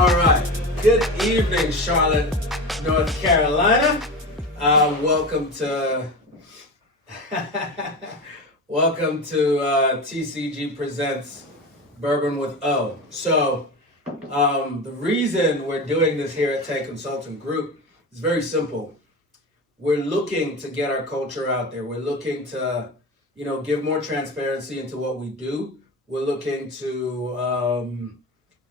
All right. Good evening, Charlotte, North Carolina. Welcome to TCG Presents Bourbon with O. So the reason we're doing this here at Tei Consulting Group is very simple. We're looking to get our culture out there. We're looking to, give more transparency into what we do. We're looking to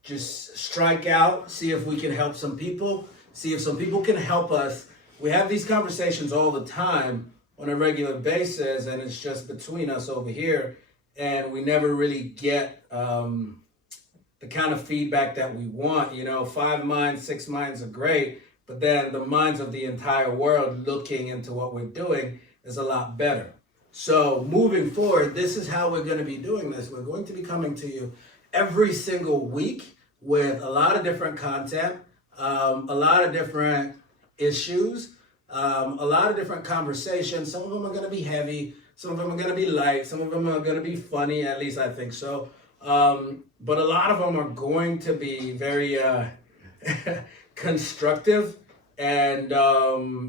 just strike out, see if we can help some people, see if some people can help us. We have these conversations all the time on a regular basis, and it's just between us over here, and we never really get the kind of feedback that we want. 5 minds, 6 minds are great, but then the minds of the entire world looking into what we're doing is a lot better. So moving forward, this is how we're going to be doing this. We're going to be coming to you every single week with a lot of different content, a lot of different issues, a lot of different conversations. Some of them are going to be heavy, some of them are going to be light, some of them are going to be funny, at least I think so. But a lot of them are going to be very constructive. And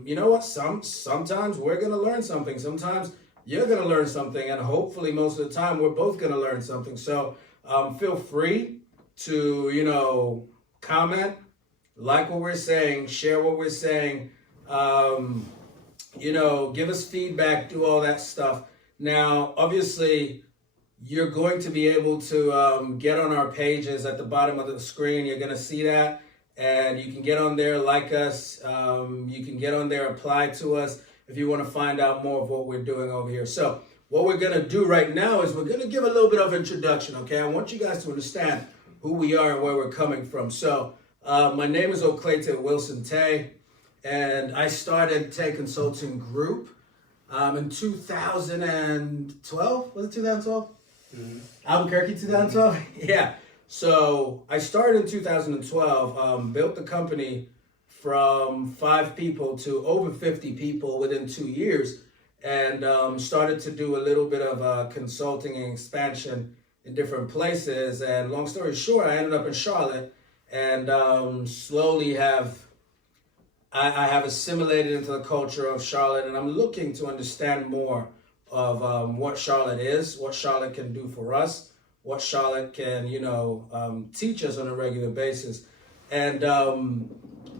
you know what? Sometimes we're going to learn something. Sometimes you're going to learn something. And hopefully most of the time we're both going to learn something. So feel free to, comment, like what we're saying, share what we're saying, give us feedback, do all that stuff. Now, obviously, you're going to be able to get on our pages at the bottom of the screen. You're going to see that, and you can get on there, like us. You can get on there, apply to us if you want to find out more of what we're doing over here. So what we're going to do right now is we're going to give a little bit of introduction, okay? I want you guys to understand who we are and where we're coming from. So my name is Okletey Wilson Tei, and I started Tei Consulting Group in 2012. Was it 2012? Mm-hmm. Albuquerque, 2012? Yeah. So I started in 2012, built the company from 5 people to over 50 people within 2 years, and started to do a little bit of consulting and expansion in different places. And long story short, I ended up in Charlotte, and slowly I have assimilated into the culture of Charlotte, and I'm looking to understand more of what Charlotte is, what Charlotte can do for us, what Charlotte can, teach us on a regular basis. And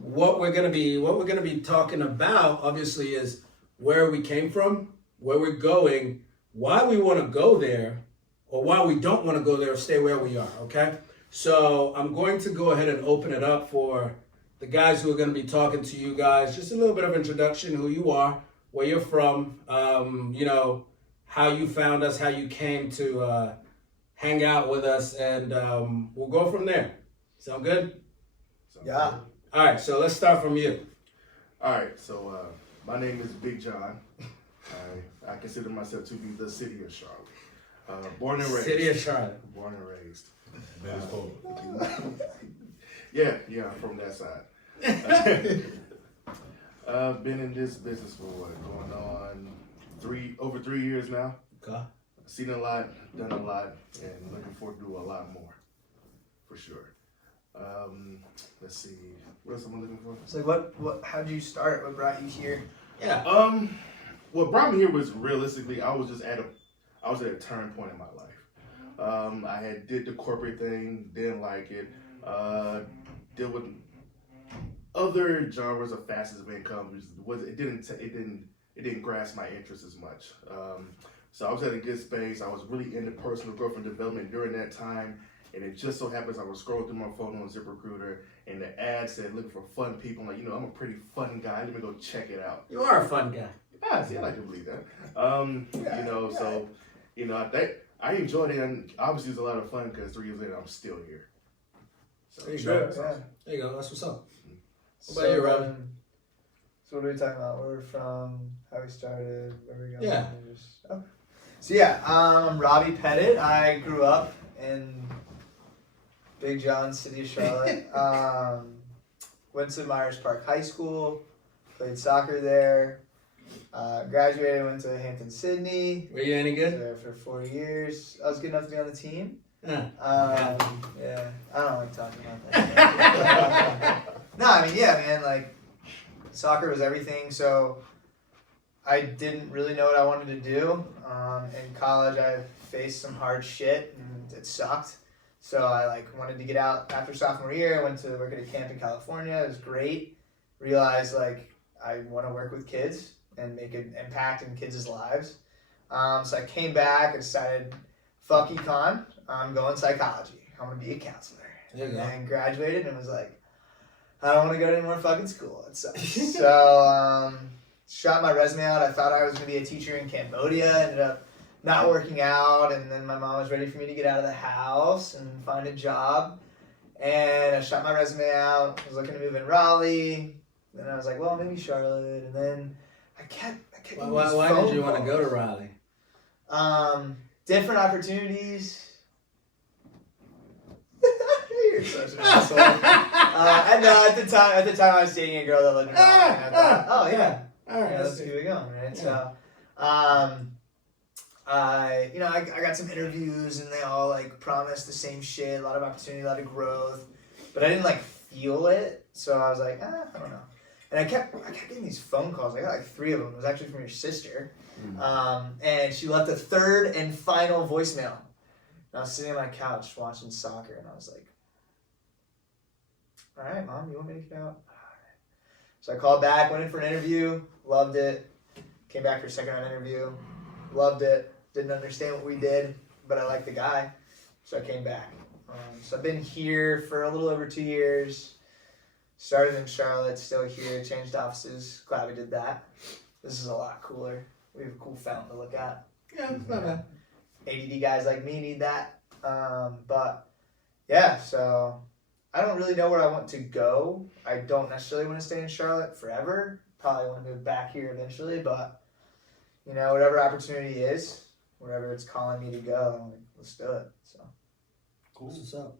what we're gonna be talking about, obviously, is where we came from, where we're going, why we want to go there, or why we don't want to go there or stay where we are, okay? So I'm going to go ahead and open it up for the guys who are going to be talking to you guys. Just a little bit of introduction, who you are, where you're from, how you found us, how you came to hang out with us, and we'll go from there. Sound good? Yeah. All right, so let's start from you. All right, so my name is Big John. I consider myself to be the city of Charlotte. Born and raised. City of Charlotte. Born and raised. Yeah, I'm from that side. I've been in this business for going on over 3 years now. Okay. Seen a lot, done a lot, and looking forward to do a lot more, for sure. Let's see, what else am I looking for? So how did you start? What brought you here? Yeah. What brought me here was realistically, I was at a turn point in my life. I did the corporate thing, didn't like it. Deal with other genres of facets of income, it didn't grasp my interest as much. So I was at a good space. I was really into personal growth and development during that time. And it just so happens I was scrolling through my phone on ZipRecruiter, and the ad said looking for fun people. I'm like, I'm a pretty fun guy. Let me go check it out. You are a fun guy. Yeah, see, I like to believe that. I enjoyed it, and obviously it's a lot of fun because 3 years later I'm still here. So, there you go. There you go. That's what's up. What about you, Robby? So what are we talking about? Where we're from, how we started, where we going? Yeah. So I'm Robby Pettit. I grew up in Big John, city of Charlotte. Went to Myers Park High School, played soccer there. Graduated, went to Hampton Sydney. Were you any Was good? there for 4 years. I was good enough to be on the team. Yeah, I don't like talking about that. No, I mean, yeah, man, like, soccer was everything, so I didn't really know what I wanted to do. In college, I faced some hard shit, and it sucked. So I, like, wanted to get out after sophomore year. I went to work at a camp in California. It was great. Realized, like, I want to work with kids and make an impact in kids' lives. So I came back and decided, fuck econ, I'm going psychology. I'm going to be a counselor. And graduated and was like, I don't want to go to any more fucking school. It sucks. So shot my resume out. I thought I was going to be a teacher in Cambodia. Ended up not working out. And then my mom was ready for me to get out of the house and find a job. And I shot my resume out. I was looking to move in Raleigh. Then I was like, well, maybe Charlotte. And then I kept Why did you want to go to Raleigh? Different opportunities. You're such an asshole. And at the time I was dating a girl that lived in Raleigh. And I thought, oh yeah, all right, let's keep it going, right? Yeah. So, I got some interviews and they all like promised the same shit, a lot of opportunity, a lot of growth, but I didn't like feel it. So I was like, I don't know. And I kept getting these phone calls. I got like 3 of them. It was actually from your sister. And she left a third and final voicemail. And I was sitting on my couch watching soccer, and I was like, all right, Mom, you want me to get out? All right. So I called back, went in for an interview, loved it. Came back for a second round interview, loved it. Didn't understand what we did, but I liked the guy. So I came back. So I've been here for a little over 2 years. Started in Charlotte, still here, changed offices. Glad we did that. This is a lot cooler. We have a cool fountain to look at. Yeah, it's not bad. ADD guys like me need that. But yeah, so I don't really know where I want to go. I don't necessarily want to stay in Charlotte forever. Probably want to move back here eventually, but you know, whatever opportunity is, wherever it's calling me to go, let's do it. So Cool. What's up?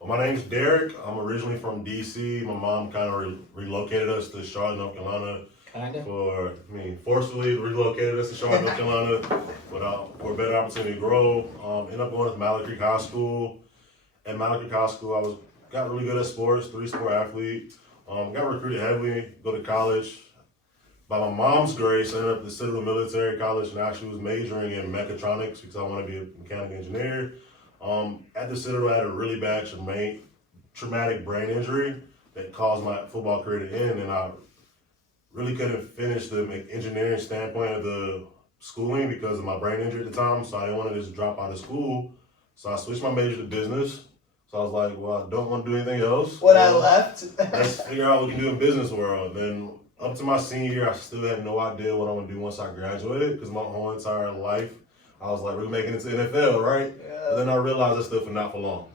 Well, my name's Derrick. I'm originally from DC. My mom kind of relocated us to Charlotte, North Carolina. Forcefully relocated us to Charlotte, North Carolina for a better opportunity to grow. Ended up going to Mallard Creek High School. At Mallard Creek High School, I got really good at sports, 3-sport athlete. Got recruited heavily, go to college. By my mom's grace, I ended up at the Citadel Military College and actually was majoring in mechatronics because I wanted to be a mechanical engineer. At the Citadel, I had a really bad traumatic brain injury that caused my football career to end, and I really couldn't finish the engineering standpoint of the schooling because of my brain injury at the time, so I didn't want to just drop out of school. So I switched my major to business. So I was like, well, I don't want to do anything else. I left. Let's figure out what we can do in business world. Then up to my senior year, I still had no idea what I want to do once I graduated because my whole entire life, I was like, we're making it to NFL, right? Yeah. But then I realized that's still for not for long.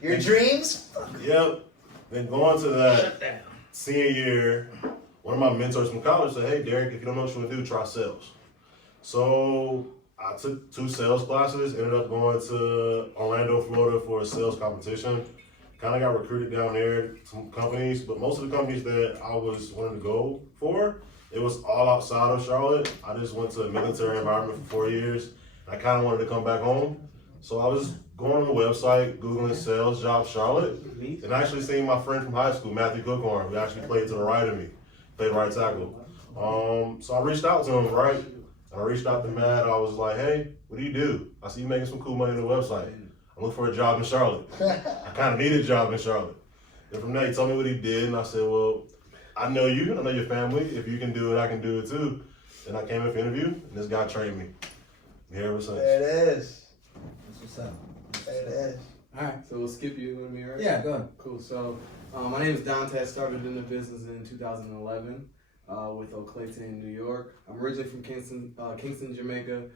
Your dreams? Yep. Then going to that senior year, one of my mentors from college said, hey, Derrick, if you don't know what you want to do, try sales. So I took 2 sales classes, ended up going to Orlando, Florida for a sales competition. Kind of got recruited down there to some companies, but most of the companies that I was wanting to go for, it was all outside of Charlotte. I just went to a military environment for 4 years. I kind of wanted to come back home. So I was going on the website, Googling sales jobs Charlotte, and actually seeing my friend from high school, Matthew Cookhorn, who actually played to the right of me, played right tackle. So I reached out to him, right? And I reached out to Matt. I was like, hey, what do you do? I see you making some cool money on the website. I'm looking for a job in Charlotte. I kind of need a job in Charlotte. And from there, he told me what he did, and I said, well, I know you, I know your family. If you can do it, I can do it too. And I came in for an interview, and this guy trained me. Here ever since. There it is. That's what's up. There it is. All right. So we'll skip you with me, right? Yeah, go ahead. Cool. So my name is Donte. I started in the business in 2011 with Okletey in New York. I'm originally from Kingston, Jamaica.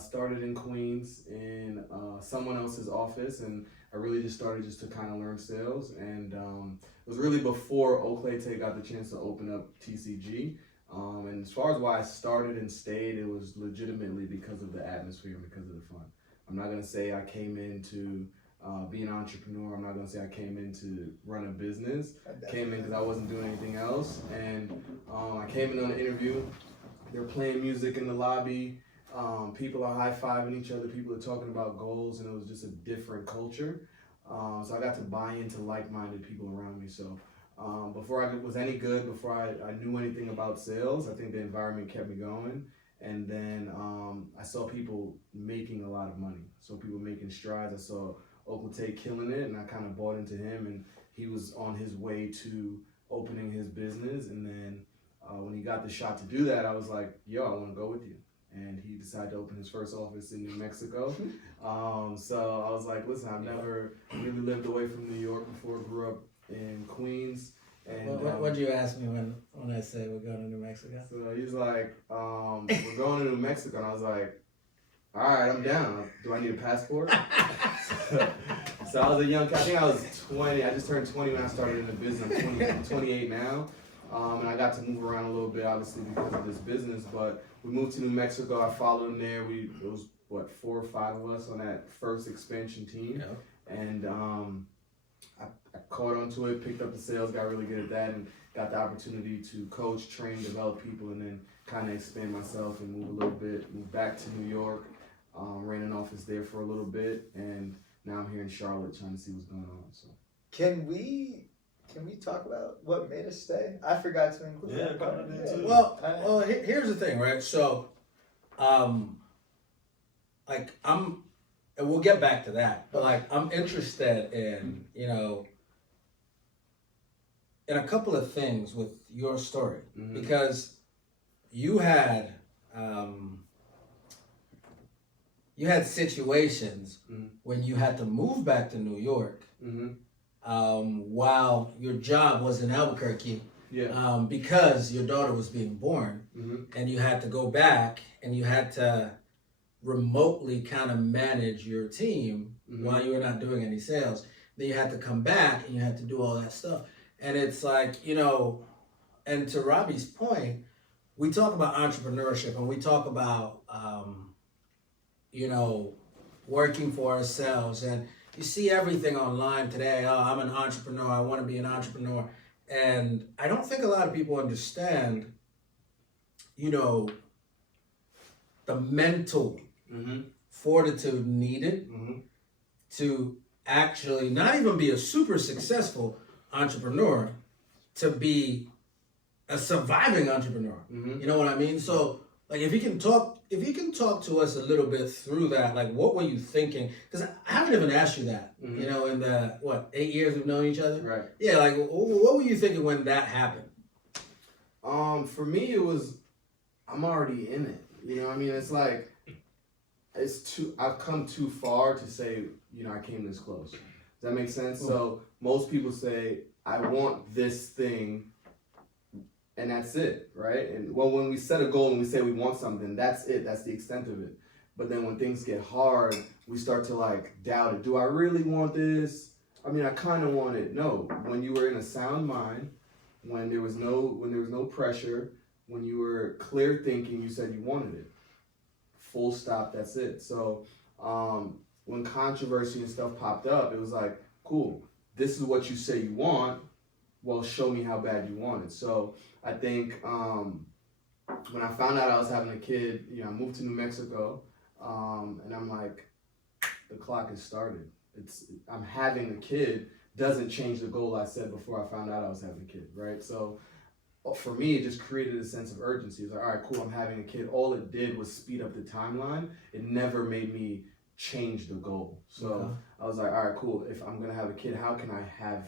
Started in Queens in someone else's office, and I really just started to kind of learn sales. And it was really before Okletey got the chance to open up TCG. And as far as why I started and stayed, it was legitimately because of the atmosphere and because of the fun. I'm not going to say I came in to be an entrepreneur. I'm not going to say I came in to run a business. Came in because I wasn't doing anything else. And I came in on an interview. They were playing music in the lobby. People are high-fiving each other. People are talking about goals, and it was just a different culture. So I got to buy into like-minded people around me. So before I was any good, before I knew anything about sales, I think the environment kept me going. And then I saw people making a lot of money. So people making strides. I saw Okletey killing it, and I kind of bought into him, and he was on his way to opening his business. And then when he got the shot to do that, I was like, yo, I want to go with you. And he decided to open his first office in New Mexico. So I was like, listen, I've never really lived away from New York before. Grew up in Queens. And What did you ask me when I said we're going to New Mexico? so he's like, we're going to New Mexico. And I was like, all right, I'm down. Do I need a passport? So I was a young kid. I think I was 20. I just turned 20 when I started in the business. I'm 28 now. And I got to move around a little bit, obviously, because of this business. But we moved to New Mexico. I followed him there. It was, 4 or 5 of us on that first expansion team. Yeah. And I caught onto it, picked up the sales, got really good at that, and got the opportunity to coach, train, develop people, and then kind of expand myself and move a little bit. Moved back to New York, ran an office there for a little bit, and now I'm here in Charlotte trying to see what's going on. So Can we talk about what made us stay? I forgot to include that part of it too. Well, here's the thing, right? So, and we'll get back to that, but I'm interested in, in a couple of things with your story, because you had situations when you had to move back to New York, while your job was in Albuquerque, because your daughter was being born, and you had to go back and you had to remotely kind of manage your team while you were not doing any sales. Then you had to come back and you had to do all that stuff. And it's like, and to Robby's point, we talk about entrepreneurship and we talk about, working for ourselves. And you see everything online today. Oh, I'm an entrepreneur. I want to be an entrepreneur. And I don't think a lot of people understand, the mental fortitude needed to actually not even be a super successful entrepreneur, to be a surviving entrepreneur. You know what I mean? So, if you can talk to us a little bit through that, what were you thinking? Because I haven't even asked you that, in the 8 years we've known each other. Right. Yeah, what were you thinking when that happened? For me, it was, I'm already in it. It's I've come too far to say, I came this close. Does that make sense? So most people say, I want this thing, and that's it, right? And when we set a goal and we say we want something, that's it. That's the extent of it. But then when things get hard, we start to doubt it. Do I really want this? I kind of want it. No. When you were in a sound mind, when there was no pressure, when you were clear thinking, you said you wanted it. Full stop. That's it. So when controversy and stuff popped up, it was like, cool. This is what you say you want. Well, show me how bad you want it. So I think when I found out I was having a kid, I moved to New Mexico, and I'm like, the clock has started. I'm having a kid doesn't change the goal I set before I found out I was having a kid, right? So for me, it just created a sense of urgency. It's like, all right, cool, I'm having a kid. All it did was speed up the timeline. It never made me change the goal. So I was like, all right, cool. If I'm going to have a kid, how can I have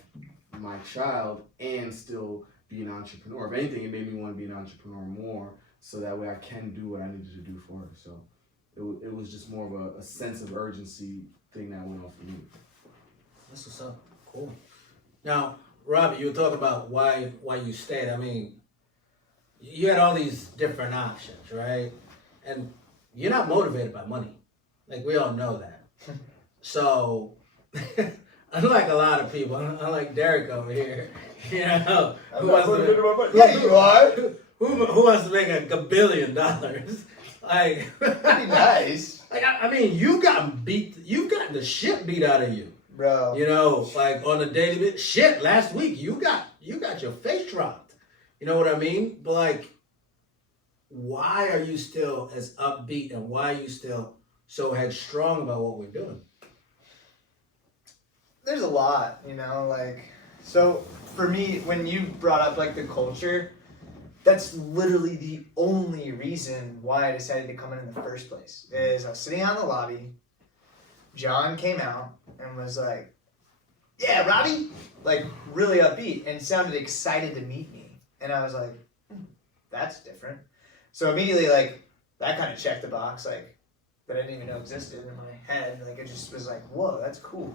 my child and still be an entrepreneur? If anything, it made me want to be an entrepreneur more, so that way I can do what I needed to do for her. So it was just more of a sense of urgency thing that went off for me. That's what's up. Cool. Now, Robby, you were talking about why you stayed. You had all these different options, right? And you're not motivated by money. We all know that. So, unlike a lot of people, unlike Derrick over here, who wants to make $1 billion? That'd be nice. You've gotten the shit beat out of you, bro. On a daily basis. Shit, last week you got your face dropped. You know what I mean? But why are you still as upbeat and why are you still so headstrong about what we're doing? There's a lot, so for me, when you brought up like the culture, that's literally the only reason why I decided to come in the first place. Is I was sitting out in the lobby, John came out and was like, "Yeah, Robby," like really upbeat and sounded excited to meet me, and I was like, "That's different." So immediately, like that kind of checked the box, like that I didn't even know existed in my head. Like it just was like, "Whoa, that's cool."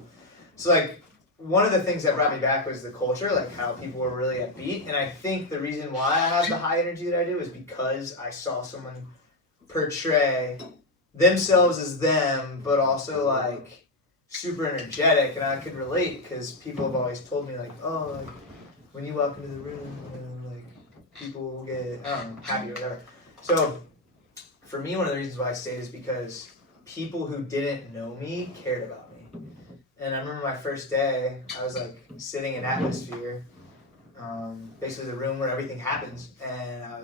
So like one of the things that brought me back was the culture, like how people were really upbeat. And I think the reason why I have the high energy that I do is because I saw someone portray themselves as them, but also like super energetic. And I could relate because people have always told me like, oh, like when you walk into the room, like people will get, I don't know, happy or whatever. So for me, one of the reasons why I stayed is because people who didn't know me cared about me. And I remember my first day, I was like sitting in Atmosphere, basically the room where everything happens, and I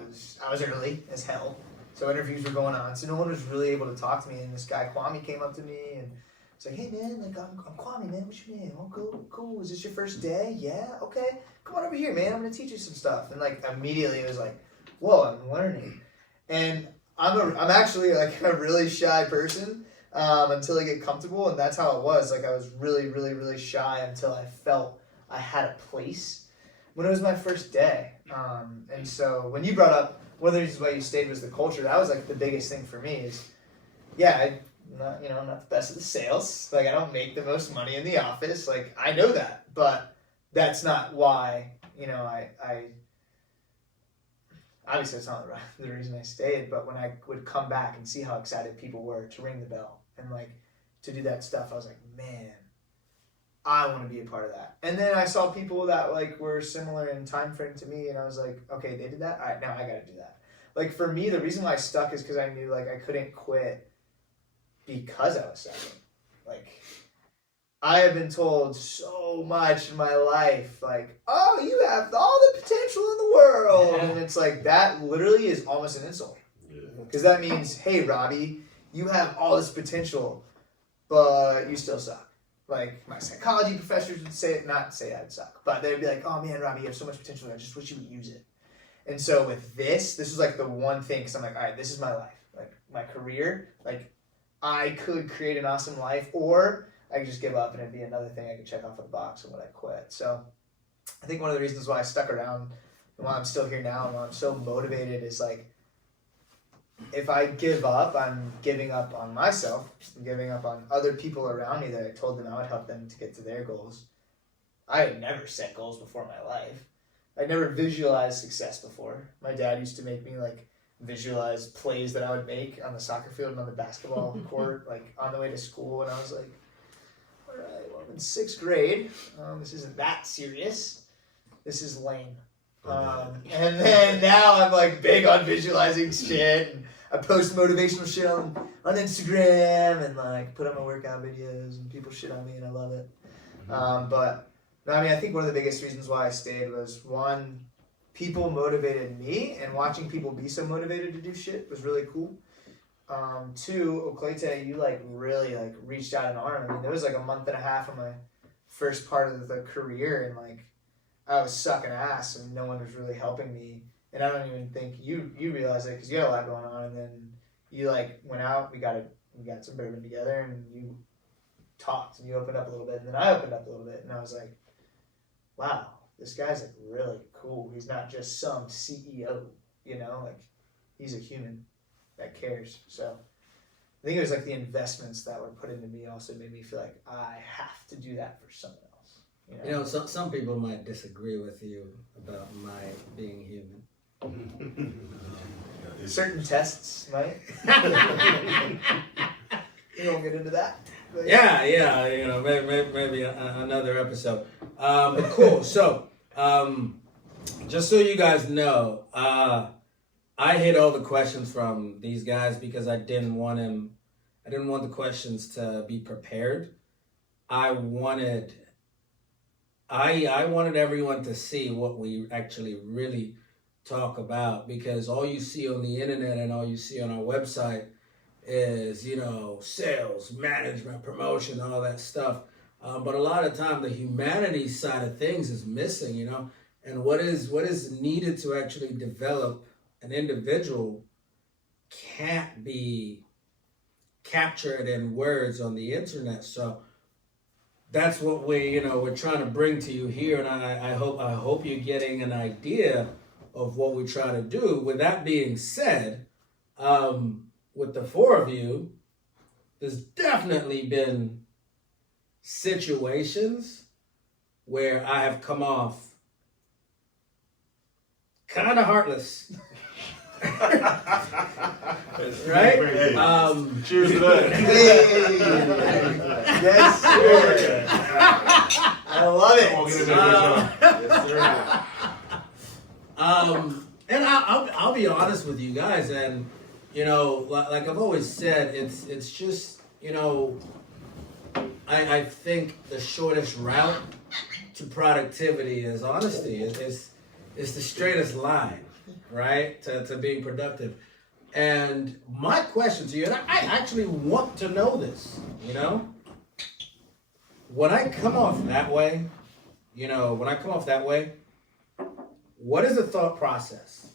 was early as hell, so interviews were going on, so no one was really able to talk to me. And this guy Kwame came up to me and it's like, "Hey man, like I'm Kwame, man. What's your name? Oh, cool. Is this your first day? Yeah, okay. Come on over here, man. I'm gonna teach you some stuff." And like immediately it was like, "Whoa, I'm learning." And I'm actually like a really shy person. Until I get comfortable, and that's how it was. Like I was really, really, really shy until I felt I had a place when it was my first day. And so when you brought up one of the reasons why you stayed was the culture, that was like the biggest thing for me. Is I'm not the best at the sales. Like I don't make the most money in the office. Like I know that, but that's not why. I obviously it's not the reason I stayed. But when I would come back and see how excited people were to ring the bell and like to do that stuff, I was like, man, I want to be a part of that. And then I saw people that like were similar in time frame to me, and I was like, okay, they did that. All right, now I got to do that. Like for me, the reason why I stuck is because I knew like I couldn't quit because I was second. Like I have been told so much in my life, like, oh, you have all the potential in the world, and it's like that literally is almost an insult. Because that means, hey, Robby, you have all this potential, but you still suck. Like, my psychology professors would say it, not say I'd suck, but they'd be like, oh man, Robby, you have so much potential, I just wish you would use it. And so with this was like the one thing, because I'm like, all right, this is my life. Like, my career, like, I could create an awesome life, or I could just give up and it'd be another thing I could check off of the box and when I quit. So I think one of the reasons why I stuck around and why I'm still here now and why I'm so motivated is like, if I give up, I'm giving up on myself. I'm giving up on other people around me that I told them I would help them to get to their goals. I had never set goals before in my life. I never visualized success before. My dad used to make me like visualize plays that I would make on the soccer field and on the basketball court, like on the way to school. And I was like, all right, well, I'm in 6th grade. This isn't that serious. This is lame. And then now I'm like big on visualizing shit. And I post motivational shit on Instagram and like put on my workout videos and people shit on me and I love it. But no, I mean, I think one of the biggest reasons why I stayed was one, people motivated me, and watching people be so motivated to do shit was really cool. 2, Okletey, you like really like reached out an arm. I mean, there was like a month and a half of my first part of the career, and like I was sucking ass, and no one was really helping me. And I don't even think you realized it because you had a lot going on. And then you like went out, we got some bourbon together, and you talked and you opened up a little bit, and then I opened up a little bit, and I was like, wow, this guy's like really cool. He's not just some CEO, like he's a human that cares. So I think it was like the investments that were put into me also made me feel like I have to do that for someone else. Some people might disagree with you about my being human. Certain tests might. We won't get into that. But Yeah, maybe another episode. But cool. So, just so you guys know, I hid all the questions from these guys because I didn't want the questions to be prepared. I wanted everyone to see what we actually really talk about, because all you see on the internet and all you see on our website is, sales, management, promotion, all that stuff. But a lot of time the humanities side of things is missing, and what is needed to actually develop an individual can't be captured in words on the internet. So that's what we're trying to bring to you here, and I hope you're getting an idea of what we try to do. With that being said, with the four of you, there's definitely been situations where I have come off kind of heartless. Right? Hey, Cheers to that. Hey. Yes, sir. I love it. Come on, get in there, Yes, sir. And I'll be honest with you guys, and like I've always said, it's just I think the shortest route to productivity is honesty. It's the straightest line, right, to being productive. And my question to you, and I actually want to know this, when I come off that way, what is the thought process?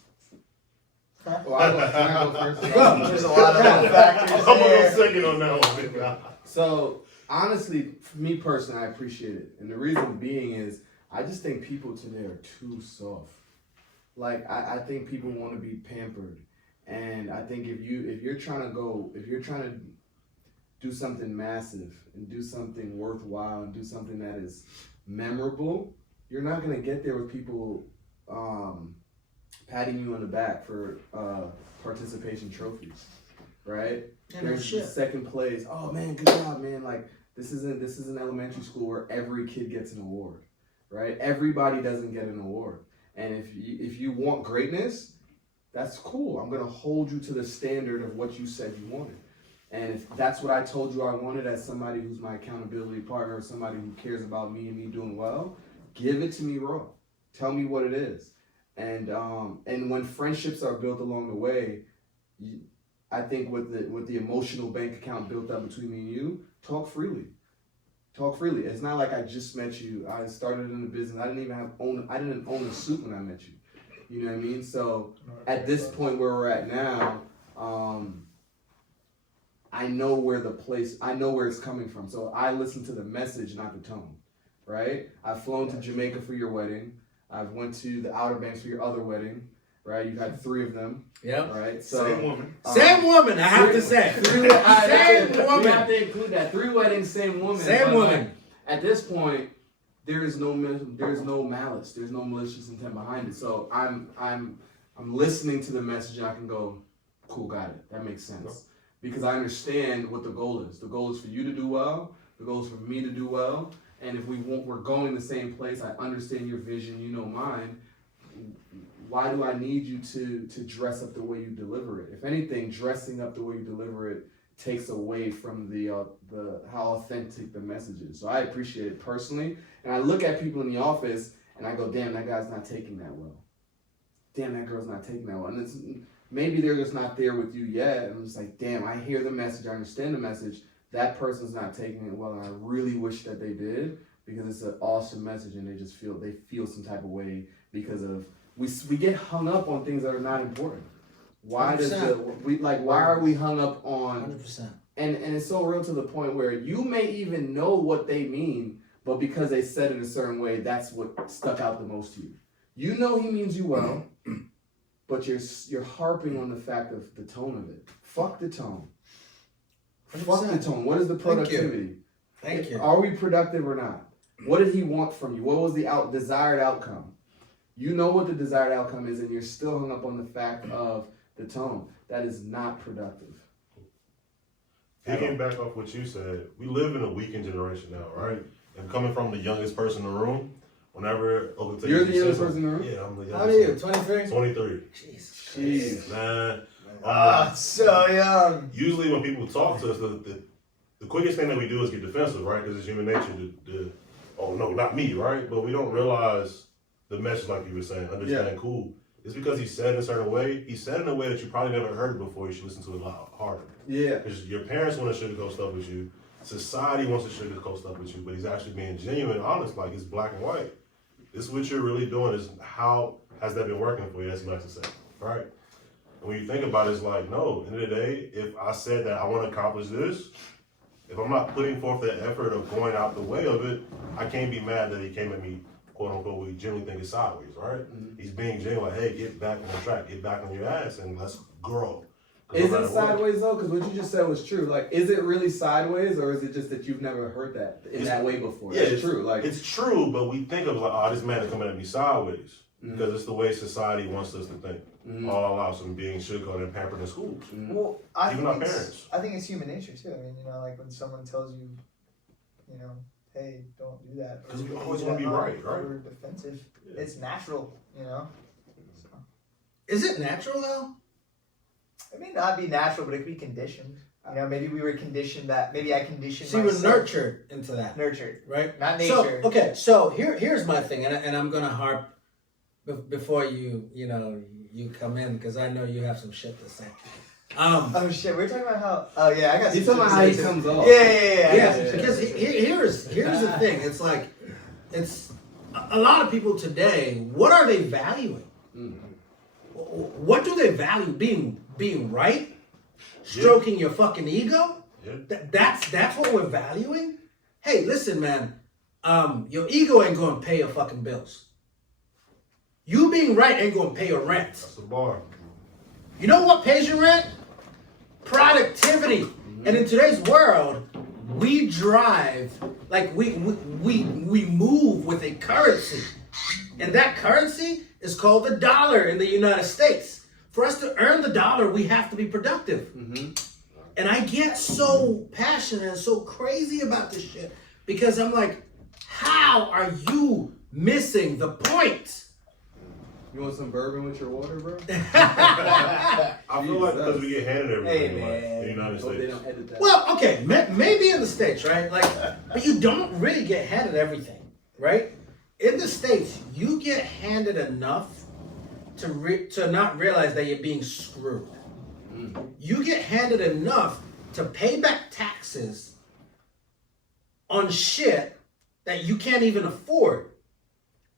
Well, can I go first? There's a lot of factors I'm gonna go there. second on that one. So honestly, for me personally, I appreciate it, and the reason being is I just think people today are too soft. Like I think people want to be pampered, and I think if you're trying to do something massive and do something worthwhile and do something that is memorable, you're not gonna get there with people patting you on the back for participation trophies, right? There's second place. Oh man, good job, man. Like this isn't elementary school where every kid gets an award, right? Everybody doesn't get an award, and if you want greatness, that's cool. I'm gonna hold you to the standard of what you said you wanted, and if that's what I told you I wanted as somebody who's my accountability partner, or somebody who cares about me and me doing well, give it to me raw. Tell me what it is. And when friendships are built along the way, I think with the emotional bank account built up between me and you, talk freely. Talk freely. It's not like I just met you. I started in the business. I didn't own a suit when I met you. You know what I mean? So at this point where we're at now, I know where it's coming from. So I listen to the message, not the tone. Right? I've flown to Jamaica for your wedding. I've went to the Outer Banks for your other wedding, right? You had 3 of them. Yep. Right? So, Same woman. Same woman, I have to say. Same woman. We have to include that. 3 weddings, same woman. Same But, woman. like, at this point, there is no malice. There's no malicious intent behind it. So I'm listening to the message and I can go, cool, got it. That makes sense. Because I understand what the goal is. The goal is for you to do well. The goal is for me to do well. And if we're going the same place, I understand your vision, you know mine. Why do I need you to dress up the way you deliver it? If anything, dressing up the way you deliver it takes away from the how authentic the message is. So I appreciate it personally. And I look at people in the office and I go, damn, that guy's not taking that well. Damn, that girl's not taking that well. And maybe they're just not there with you yet. And I'm just like, damn, I hear the message, I understand the message. That person's not taking it well, and I really wish that they did, because it's an awesome message, and they feel some type of way because of we get hung up on things that are not important. Why 100%. Why are we hung up on 100%. And it's so real to the point where you may even know what they mean, but because they said it a certain way, that's what stuck out the most to you. You know he means you well, but you're harping on the fact of the tone of it. Fuck the tone. 100%. Fuck the tone. What is the productivity? Thank you. Are we productive or not? What did he want from you? What was the desired outcome? You know what the desired outcome is, and you're still hung up on the fact of the tone. That is not productive. Picking back off what you said, we live in a weekend generation now, right? And coming from the youngest person in the room, whenever Okletey, You're the youngest person in the room? Yeah, I'm the youngest. How old are you? 23? 23. Jesus. Jeez. Man. So young. Usually when people talk to us, the quickest thing that we do is get defensive, right? Because it's human nature oh no, not me, right? But we don't realize the message, like you were saying. Understand, cool. It's because he said in a certain way. He said in a way that you probably never heard it before. You should listen to it a lot harder. Yeah. Because your parents want to sugarcoat stuff with you. Society wants to sugarcoat stuff with you. But he's actually being genuine and honest, like it's black and white. This is what you're really doing. Is how has that been working for you, as he likes to say, right? And when you think about it, it's like, no, at the end of the day, if I said that I want to accomplish this, if I'm not putting forth that effort of going out the way of it, I can't be mad that he came at me, quote unquote, we generally think it's sideways, right? Mm-hmm. He's being genuine, like, hey, get back on track, get back on your ass, and let's grow. Is it sideways though? Because what you just said was true. Like, is it really sideways, or is it just that you've never heard that in that way before? Yeah, it's true. Like, it's true, but we think of like, oh, this man is coming at me sideways because it's the way society wants us to think. All allows them being sugarcoated and pampered in schools. Well, I Even think our parents. I think it's human nature too. I mean, like when someone tells you, hey, don't do that. Because we always want to be right? Or defensive. Yeah. It's natural, So. Is it natural though? It may not be natural, but it could be conditioned. Maybe we were conditioned that. Maybe I conditioned. So you were nurtured into that. Nurtured, right? Not nature. So here's my thing, and I'm gonna harp before you come in because I know you have some shit to say. Oh shit, we're talking about how. Oh yeah, I got. You're talking about how he comes off. Yeah. Because here's the thing. It's like it's a lot of people today. What are they valuing? What do they value? Being right? Stroking your fucking ego? Yeah. That's what we're valuing? Hey, listen, man. Your ego ain't gonna pay your fucking bills. You being right ain't gonna pay your rent. That's the bar. You know what pays your rent? Productivity. And in today's world, we drive like we move with a currency. And that currency is called the dollar in the United States. For us to earn the dollar, we have to be productive. And I get so passionate and so crazy about this shit because I'm like, how are you missing the point? You want some bourbon with your water, bro? I feel like because we get handed everything in the United States. They don't edit that. Well, okay, maybe in the States, right? Like, but you don't really get handed everything, right? In the States, you get handed enough to not realize that you're being screwed. You get handed enough to pay back taxes on shit that you can't even afford,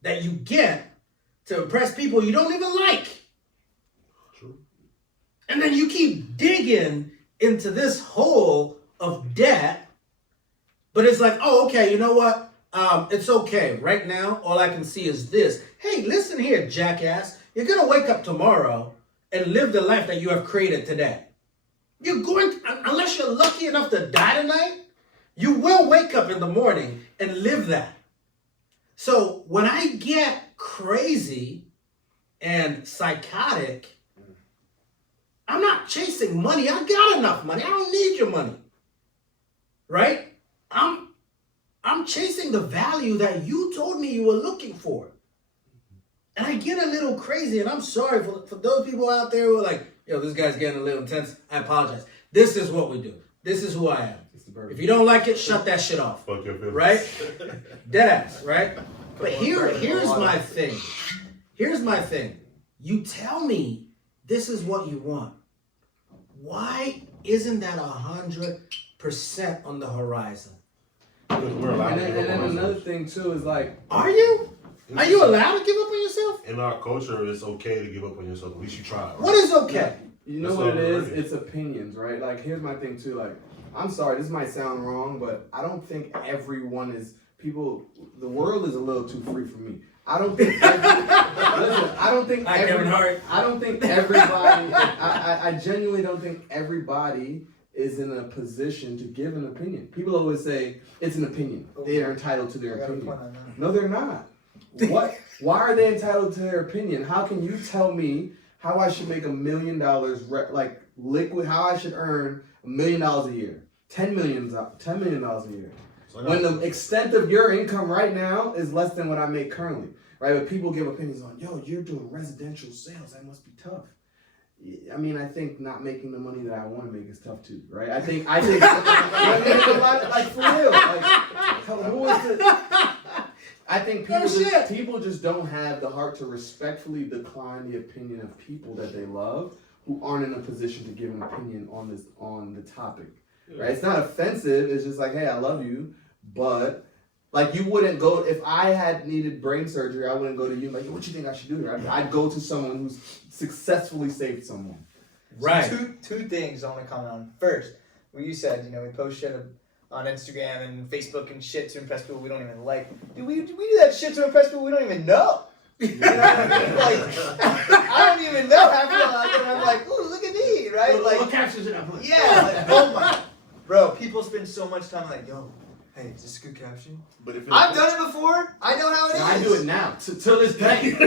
that you get to impress people you don't even like. True. And then you keep digging into this hole of debt, but it's like, oh, okay, you know what? It's okay. Right now, all I can see is this. Hey, listen here, jackass. You're going to wake up tomorrow and live the life that you have created today. You're going, unless you're lucky enough to die tonight, you will wake up in the morning and live that. So when I get crazy and psychotic, I'm not chasing money. I got enough money. I don't need your money. Right? I'm chasing the value that you told me you were looking for. And I get a little crazy, and I'm sorry for those people out there who are like, yo, this guy's getting a little intense. I apologize. This is what we do. This is who I am. If you don't like it, shut that shit off. Fuck your feelings. Right? Deadass, right? But here's my thing. Here's my thing. You tell me this is what you want. Why isn't that 100% on the horizon? Because we're allowed to give And up then on another ourselves. thing too is like, Are you? Are you allowed to give up on yourself? In our culture, it's okay to give up on yourself. At least you try. Right? What is okay? you know That's what it not is? right. It's opinions, right? Like, here's my thing too. Like, I'm sorry, this might sound wrong, but I don't think everyone is people. The world is a little too free for me. I don't think. I don't think everybody. I genuinely don't think everybody is in a position to give an opinion. People always say it's an opinion. They are entitled to their opinion. No, they're not. What? Why are they entitled to their opinion? How can you tell me how I should make $1 million, like liquid? How I should earn $1 million a year, $10 million a year? When the extent of your income right now is less than what I make currently, right? But people give opinions on, yo, you're doing residential sales. That must be tough. I mean, I think not making the money that I want to make is tough too, right? I think like for real, like who is it? I think people just don't have the heart to respectfully decline the opinion of people that they love who aren't in a position to give an opinion on the topic. Right? It's not offensive. It's just like, hey, I love you, but like you wouldn't go if I had needed brain surgery. I wouldn't go to you like, what you think I should do here? I'd go to someone who's successfully saved someone. Right. So two things I want to comment on. First, what you said, you know, we post shit on Instagram and Facebook and shit to impress people we don't even like. Dude, we do that shit to impress people we don't even know. You know what I mean? Like, I don't even know half of them out there, and I'm like, ooh, look at me, right? Like, what captions did I put? yeah, like, oh my. Bro, people spend so much time like, yo, hey, is this a good caption? But if I've done it before. I know how it is. I do it now. Till this day. to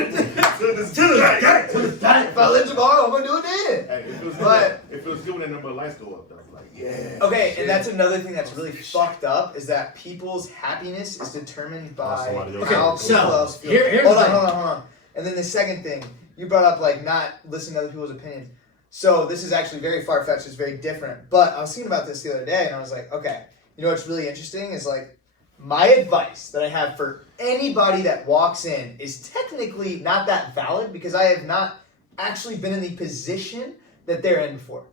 this day. If I live tomorrow, I'm going to do it then. Hey, if it was good when that number of lights go up, though. Like, yeah. Okay, shit. and that's another thing that's really fucked up is that people's happiness is determined by somebody else. how Okay, people so, else feel. here's hold the on, thing. hold on, hold on. And then the second thing, you brought up like not listening to other people's opinions. So this is actually very far-fetched, it's very different. But I was thinking about this the other day and I was like, okay, you know what's really interesting is like my advice that I have for anybody that walks in is technically not that valid because I have not actually been in the position that they're in before.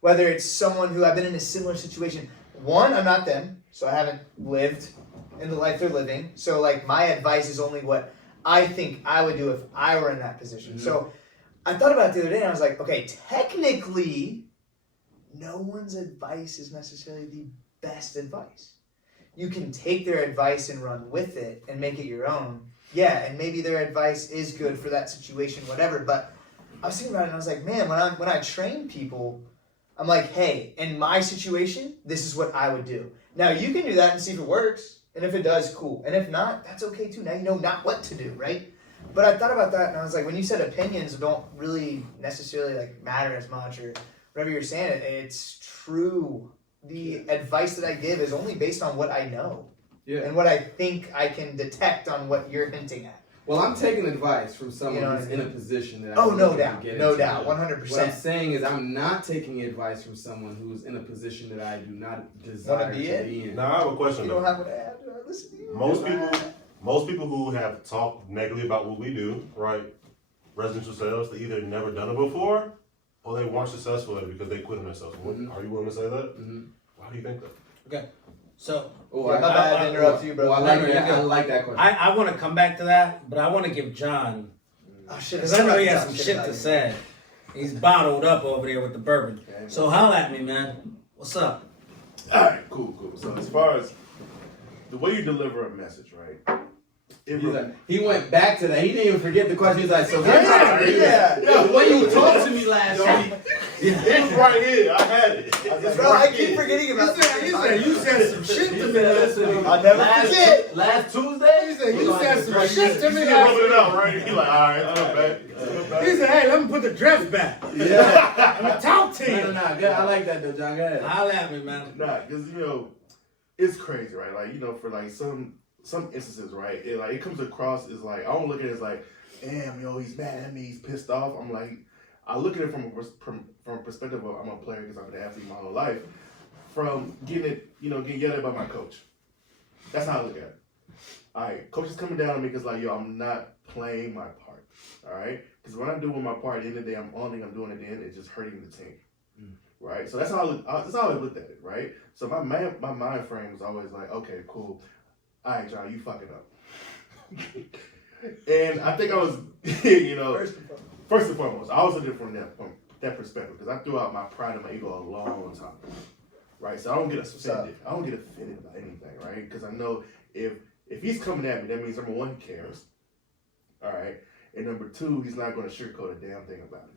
Whether it's someone who I've been in a similar situation. One, I'm not them, so I haven't lived in the life they're living. So like my advice is only what I think I would do if I were in that position. Mm-hmm. So I thought about it the other day and I was like, okay, technically, no one's advice is necessarily the best advice. You can take their advice and run with it and make it your own. Yeah, and maybe their advice is good for that situation, whatever. But I was thinking about it and I was like, man, when I train people, I'm like, hey, in my situation, this is what I would do. Now you can do that and see if it works. And if it does, cool. And if not, that's okay too. Now you know not what to do, right? But I thought about that and I was like, when you said opinions don't really necessarily like matter as much or whatever you're saying, it's true. The advice that I give is only based on what I know. Yeah. And what I think I can detect on what you're hinting at. Well, I'm taking advice from someone You know what who's I mean? in a position that Oh, I'm no looking to doubt. get No into. doubt. 100%. What I'm saying is I'm not taking advice from someone who's in a position that I do not desire be to in? be in. Now I have a question. You though. don't have what I have to listen to you. Most people who have talked negatively about what we do, right? Residential sales, they either never done it before or they weren't successful at it because they quit on themselves. Mhm. Are you willing to say that? Mm-hmm. Why do you think that? Okay. So Oh, Yeah, my bad to interrupt you, bro. I like that question. I want to come back to that, but I want to give John, Oh, shit. because I know he has some shit to say. He's bottled up over there with the bourbon. So holla at me, man. What's up? Alright, cool. So as far as the way you deliver a message, right? He went back to that. He didn't even forget the question. He's like, so Yeah. the way you talked to me last week. It's right here. I had it. Bro, I keep forgetting about You said some shit to me last week. I'll never forget. Last Tuesday? He said, you said some shit to me He's last rubbing week. it out, right? He's like, all right, come back. He said, hey, let me put the dress back. Yeah. I'm going to talk to you. No. Good. I like that though, John. Go ahead. Holla at me, man. Nah, because it's crazy, right? Like for like some instances, right? It comes across as like I don't look at it as like, damn, he's mad at me, he's pissed off. I'm like, I look at it from a perspective of I'm a player because I've been an athlete my whole life. From getting yelled at by my coach. That's how I look at it. All right, coach is coming down on me because like, I'm not playing my part. All right, because when I'm doing my part, at the end of the day, I'm only I'm doing it then. It's just hurting the team. Right, so that's how I looked at it, right? So my mind frame was always like, okay, cool, all right, John, you fucking up. And I think I was, first and foremost, I was looking from that perspective because I threw out my pride and my ego a long time, right? So I don't get offended. I don't get offended by anything, right? Because I know if he's coming at me, that means number one, he cares, all right, and number two, he's not going to sugarcoat a damn thing about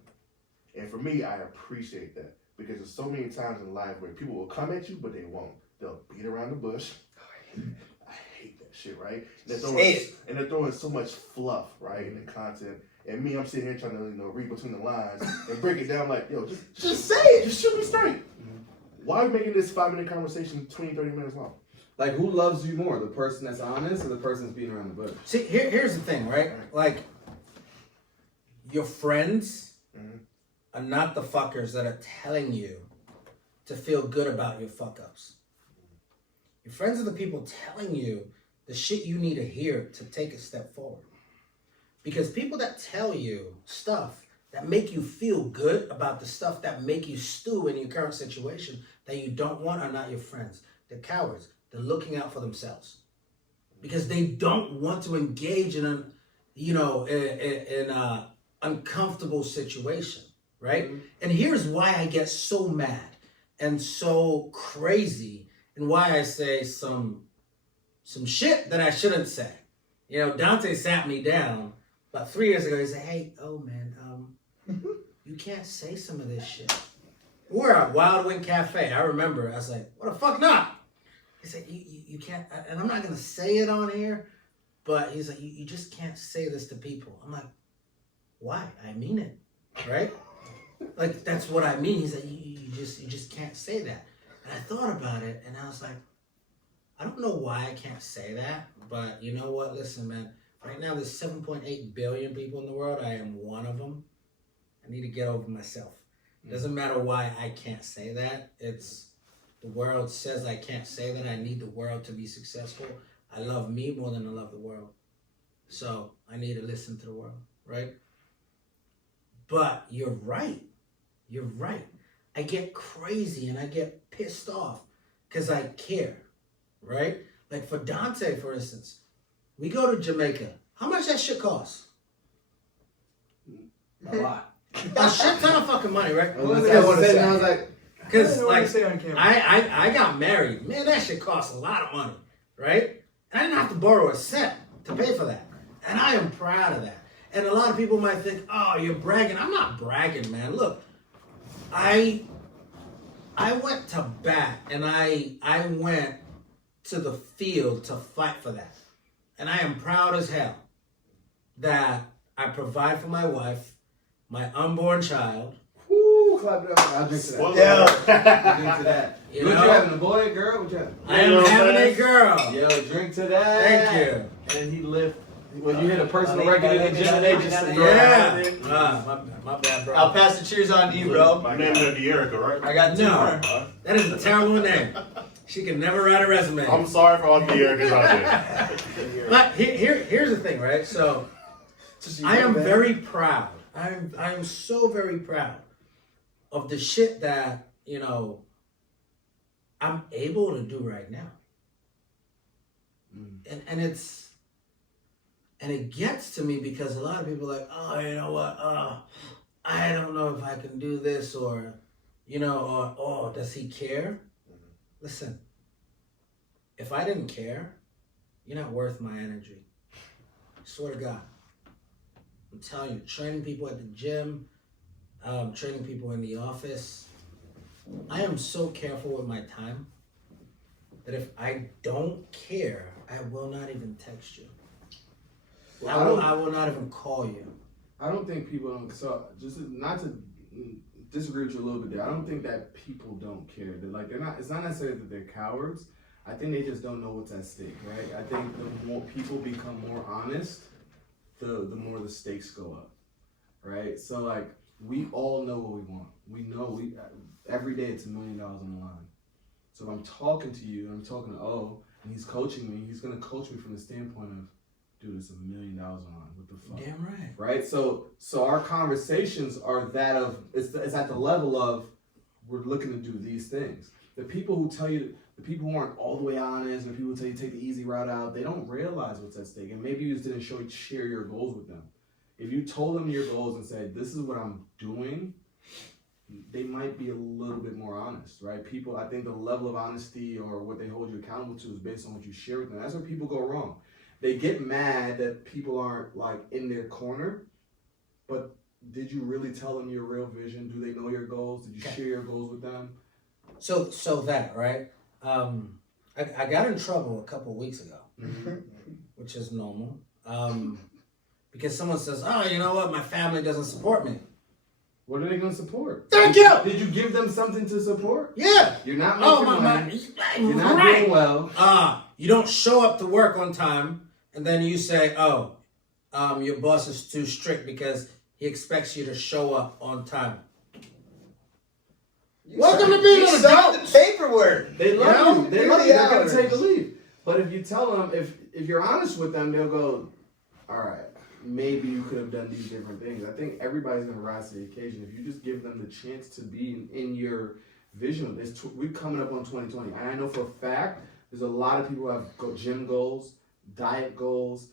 it. And for me, I appreciate that. Because there's so many times in life where people will come at you, but they won't. They'll beat around the bush. I hate that shit, right? And they're throwing so much fluff, right, in the content. And me, I'm sitting here trying to read between the lines and break it down like, yo, just say it. Just shoot me straight. Why are we making this 5-minute conversation 20, 30 minutes long? Like, who loves you more, the person that's honest or the person that's beating around the bush? See, here's the thing, right? Like, your friends are not the fuckers that are telling you to feel good about your fuck-ups. Your friends are the people telling you the shit you need to hear to take a step forward. Because people that tell you stuff that make you feel good about the stuff that make you stew in your current situation that you don't want are not your friends. They're cowards. They're looking out for themselves. Because they don't want to engage in a uncomfortable situation, right? Mm-hmm. And here's why I get so mad and so crazy, and why I say some shit that I shouldn't say. Donte sat me down about 3 years ago. He said, "Hey, man, you can't say some of this shit." We're at Wild Wing Cafe. I remember. I was like, "What the fuck not?" He said, you can't, and I'm not going to say it on here, but he's like, you just can't say this to people. I'm like, why? I mean it, right? Like, that's what I mean. He's like, you just can't say that. And I thought about it, and I was like, I don't know why I can't say that, but you know what? Listen, man, right now there's 7.8 billion people in the world. I am one of them. I need to get over myself. It doesn't matter why I can't say that. The world says I can't say that. I need the world to be successful. I love me more than I love the world. So I need to listen to the world, right? But you're right. You're right. I get crazy and I get pissed off because I care, right? Like for Donte, for instance, we go to Jamaica. How much that shit cost? A lot. A shit ton of fucking money, right? I was like, because I got married. Man, that shit costs a lot of money, right? And I didn't have to borrow a cent to pay for that. And I am proud of that. And a lot of people might think, oh, you're bragging. I'm not bragging, man. Look, I went to bat and I went to the field to fight for that. And I am proud as hell that I provide for my wife, my unborn child. Woo, clap it up. I'll drink to that. Yeah. Drink to that. You What know? you having, a boy, a girl? What you having? I am having a girl. Yo, drink to that. Thank you. And he lift. When you hit a personal record in the gym, they just Yeah. My bad, bro. I'll pass the cheers on to you, bro. My name is Derrick, right? I got two No. more. That is a terrible name. She can never write a resume. I'm sorry for all the Derrickers out there. But here's the thing, right? So I am very proud. I am so very proud of the shit that, I'm able to do right now. And it gets to me because a lot of people are like, oh, you know what? I don't know if I can do this, or oh, does he care? Listen, if I didn't care, you're not worth my energy. I swear to God. I'm telling you, training people at the gym, training people in the office. I am so careful with my time that if I don't care, I will not even text you. Well, I will not even call you. I don't think people don't. So just not to disagree with you a little bit there. I don't think that people don't care. They're not. It's not necessarily that they're cowards. I think they just don't know what's at stake, right? I think the more people become more honest, the more the stakes go up, right? So like we all know what we want. We know every day it's $1 million on the line. So if I'm talking to you and I'm talking to O and he's coaching me, he's gonna coach me from the standpoint of, dude, it's $1 million on the line. What the fuck? Damn right. Right? So our conversations are that of it's at the level of we're looking to do these things. The people who tell you, the people who aren't all the way honest, or people who tell you take the easy route out, they don't realize what's at stake. And maybe you just didn't share your goals with them. If you told them your goals and said, this is what I'm doing, they might be a little bit more honest, right? People, I think the level of honesty or what they hold you accountable to is based on what you share with them. That's where people go wrong. They get mad that people aren't like in their corner, but did you really tell them your real vision? Do they know your goals? Did you share your goals with them? So that, right? I got in trouble a couple weeks ago, which is normal, because someone says, oh, you know what? My family doesn't support me. What are they going to support? Thank you! Did you give them something to support? Yeah! You're not making money. You're not right. doing well. You don't show up to work on time, and then you say, oh, your boss is too strict because he expects you to show up on time. Welcome to being You an signed adult. the paperwork. They love you. They love you. They're going to hours. take the leave. But if you tell them, if you're honest with them, they'll go, all right, maybe you could have done these different things. I think everybody's gonna rise to the occasion if you just give them the chance to be in your vision. We're coming up on 2020, and I know for a fact there's a lot of people who have gym goals, diet goals,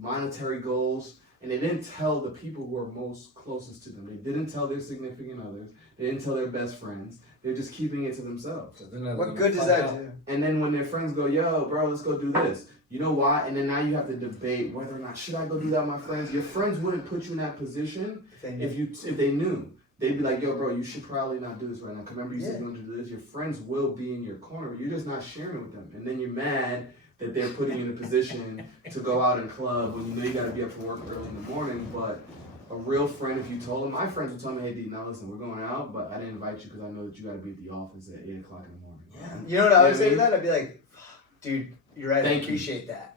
monetary goals, and they didn't tell the people who are most closest to them. They didn't tell their significant others. They didn't tell their best friends. They're just keeping it to themselves. What good does that do? And then when their friends go, yo, bro, let's go do this. You know why? And then now you have to debate whether or not, should I go do that with my friends? Your friends wouldn't put you in that position if they knew. They'd be like, yo, bro, you should probably not do this right now. Because remember you said you wanted to do this. Your friends will be in your corner. You're just not sharing it with them. And then you're mad that they're putting you in a position to go out and club when you know you got to be up for work early in the morning. But a real friend, if you told them, my friends would tell me, hey, D, now listen, we're going out, but I didn't invite you because I know that you got to be at the office at 8 o'clock in the morning. Yeah. You know what I would say to that? I'd be like, dude, you're right. I appreciate that.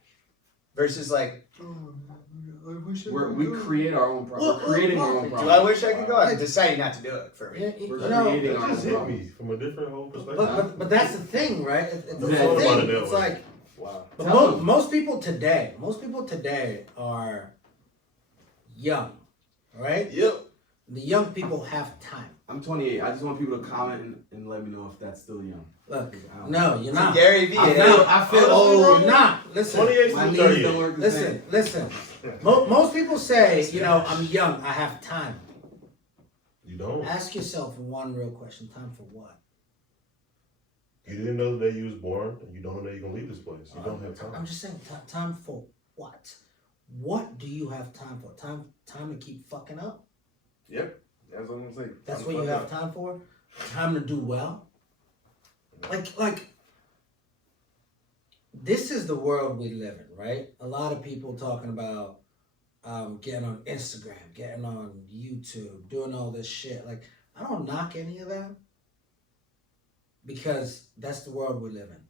Versus like, I wish we create our own problem. We're creating our own problem. Do I wish I could go? I'm deciding not to do it for me. We're creating our own Just hit problem. me from a different whole perspective. But that's the thing, right? It's the Don't thing. worry about It's it. like, Wow. but most people today are young, right? Yep. The young people have time. I'm 28. I just want people to comment and let me know if that's still young. Look, no, you're not. Gary Vee. I feel old. You're not. Listen, 28 My to knees 38. don't work the same. listen. Most people say, I'm young. I have time. You don't. Ask yourself one real question: time for what? You didn't know the day you was born, and you don't know that you're gonna leave this place. You don't have time. I'm just saying, time for what? What do you have time for? Time to keep fucking up? Yep. That's what I'm saying. That's what you have time for? Time to do well? Like, this is the world we live in, right? A lot of people talking about getting on Instagram, getting on YouTube, doing all this shit. Like, I don't knock any of that because that's the world we live in.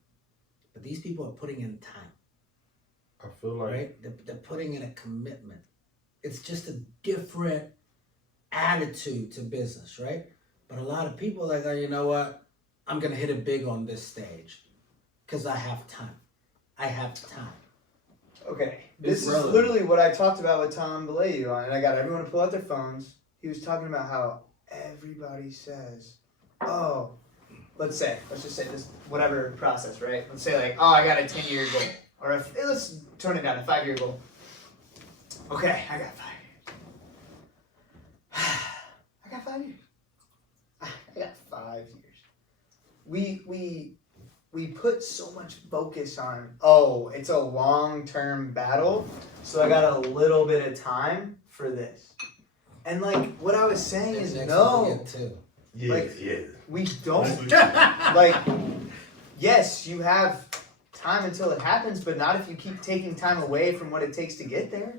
But these people are putting in time, I feel like right? They're putting in a commitment. It's just a different attitude to business, right? But a lot of people are like, oh, you know what? I'm going to hit it big on this stage because I have time. I have time. Okay, this is literally what I talked about with Tom Belayu on, and I got everyone to pull out their phones. He was talking about how everybody says, oh, let's just say this, whatever process, right? Let's say like, oh, I got a 10-year goal. Or let's tone it down, a 5-year goal. Okay, I got 5 years. I got 5 years. I got 5 years. We put so much focus on, oh, it's a long-term battle, so I got a little bit of time for this. And like what I was saying is no. We don't. Like, yes, you have time until it happens, but not if you keep taking time away from what it takes to get there.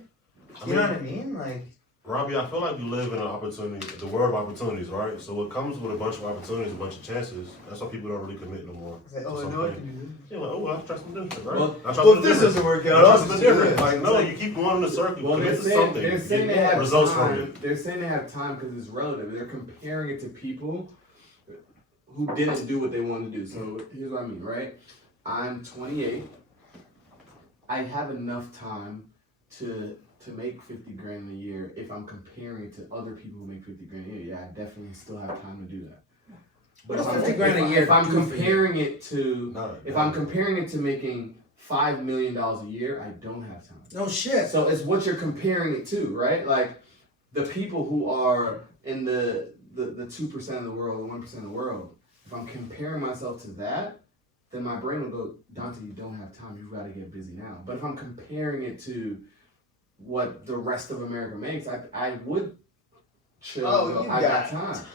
You know what I mean? Like, Robby, I feel like you live in the world of opportunities, right? So it comes with a bunch of opportunities, a bunch of chances. That's why people don't really commit no more. like, oh, I know what I can do. Yeah, like, oh, I'll try something different, right? Well, if this doesn't work out, I'll I'll try something just do different. this. Like, no, you keep going in the circle. Well, Commit they're to something. saying they Get have results time. from it. They're saying they have time because it's relative. They're comparing it to people who didn't do what they wanted to do. So here's what I mean, right? I'm 28. I have enough time to make 50 grand a year if I'm comparing it to other people who make 50 grand a year. Yeah, I definitely still have time to do that. But What's if I'm- 50 grand a year If I'm do for you? comparing it to No, I'm comparing it to making $5 million a year, I don't have time. No shit. So it's what you're comparing it to, right? Like the people who are in the 2% of the world, the 1% of the world. If I'm comparing myself to that, then my brain will go, Donte, you don't have time. You've got to get busy now. But if I'm comparing it to what the rest of America makes, I would chill. Oh, and go, you I got got time.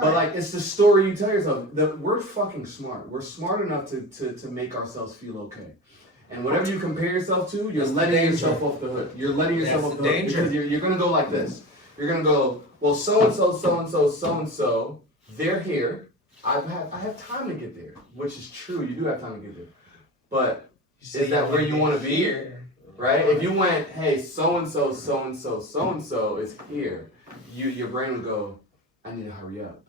But like, it's the story you tell yourself. We're fucking smart. We're smart enough to make ourselves feel okay. And whatever you compare yourself to, you're letting yourself off the hook. You're letting yourself off the hook because you're gonna go like this. You're gonna go, well, so and so, they're here. I have time to get there, which is true. You do have time to get there, but is that where you want to be? Right? If you went, hey, so and so is here, your brain would go, I need to hurry up.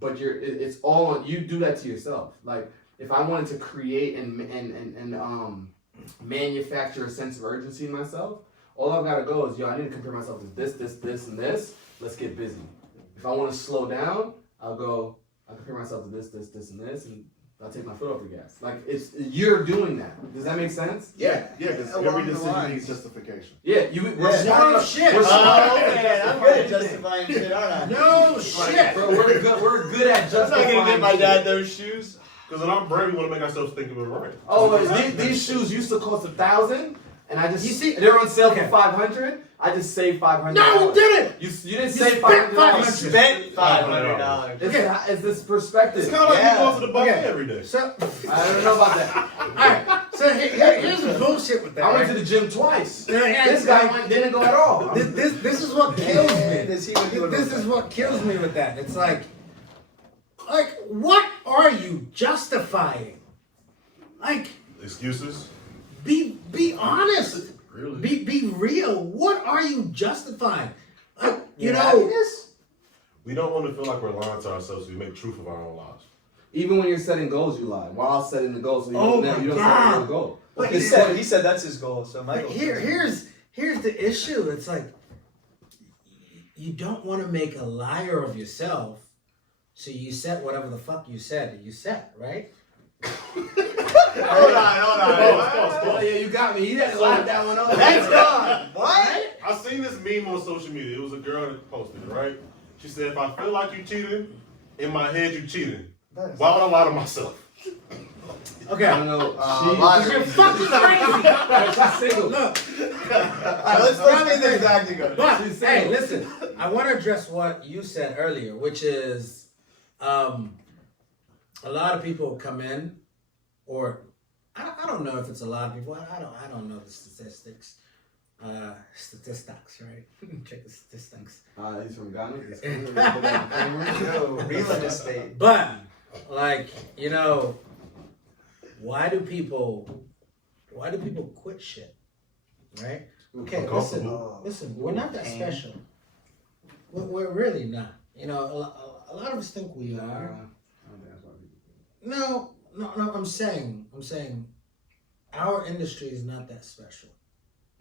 But it's all on you. Do that to yourself. Like if I wanted to create and manufacture a sense of urgency in myself, all I've got to go is, I need to compare myself to this, and this. Let's get busy. If I want to slow down, I'll compare myself to this, and this, and I'll take my foot off the gas. Like, you're doing that. Does that make sense? Yeah, because Along every the decision lines. needs justification. Yeah, we're No shit. We're Oh man, I'm good at justifying shit, aren't I? No shit. Bro, we're good at I'm not justifying. gonna get my shit. dad those shoes. Because in our brain, we want to make ourselves think of it right. Oh, these shoes used to cost $1,000, and I just You see- they're on sale Okay. for $500. I just saved $500. No, you didn't. You didn't You save spent $500. You spent $500. It's this perspective. It's kind of like Yeah. you going to the buffet Okay. every day. So, I don't know about that. alright. So here's the bullshit with that. I went right? to the gym twice. Yeah, This guy didn't go at all. This is what kills Man, me. is he with you? This is what kills me with that. It's like what are you justifying? Like, Excuses? be honest. Really? Be real. What are you justifying? Like, you Your know, happiness? We don't want to feel like we're lying to ourselves, so we make truth of our own lives. Even when you're setting goals, you lie. While setting the goals, so you Oh don't, my you don't God. set a real goal. But It's he said that's his goal. So my but goal. here's the issue. It's like you don't want to make a liar of yourself, so you set whatever the fuck you said that you set, right? Hold on. Oh, yeah, you got me. You had to laugh that one off. That's gone. What? I seen this meme on social media. It was a girl that posted it, right? She said, if I feel like you cheating, in my head you cheating. Why would I lie to myself? Okay. I don't know. Lottery. You're fucking crazy. She's single. Look, Alright, let's make this exactly go. but She's hey, single. listen. I want to address what you said earlier, which is, a lot of people come in, or I don't know if it's a lot of people. I don't know the statistics. Statistics, right? Check the statistics. He's from Ghana. Yo, real estate. But like, why do people quit shit? Right? Okay, Uncomfortable. listen, we're not that special. We're really not. A lot of us think we are. No, I'm saying our industry is not that special.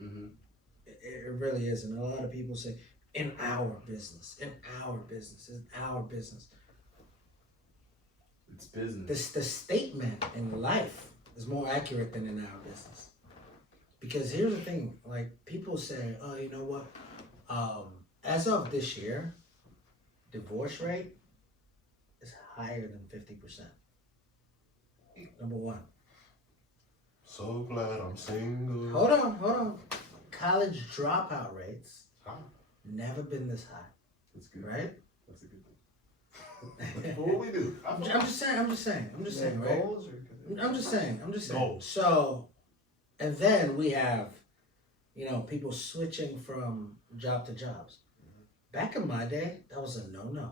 Mm-hmm. It really isn't. A lot of people say, in our business. It's business. The statement in life is more accurate than in our business. Because here's the thing, like people say, oh, you know what? As of this year, divorce rate is higher than 50%. Number one. So glad I'm single. Hold on. College dropout rates Huh? never been this high, That's good. right? That's a good thing. What we do? I'm just saying, right? Goals or I'm just saying. Goals. So, and then we have, people switching from job to jobs. Back in my day, that was a no-no.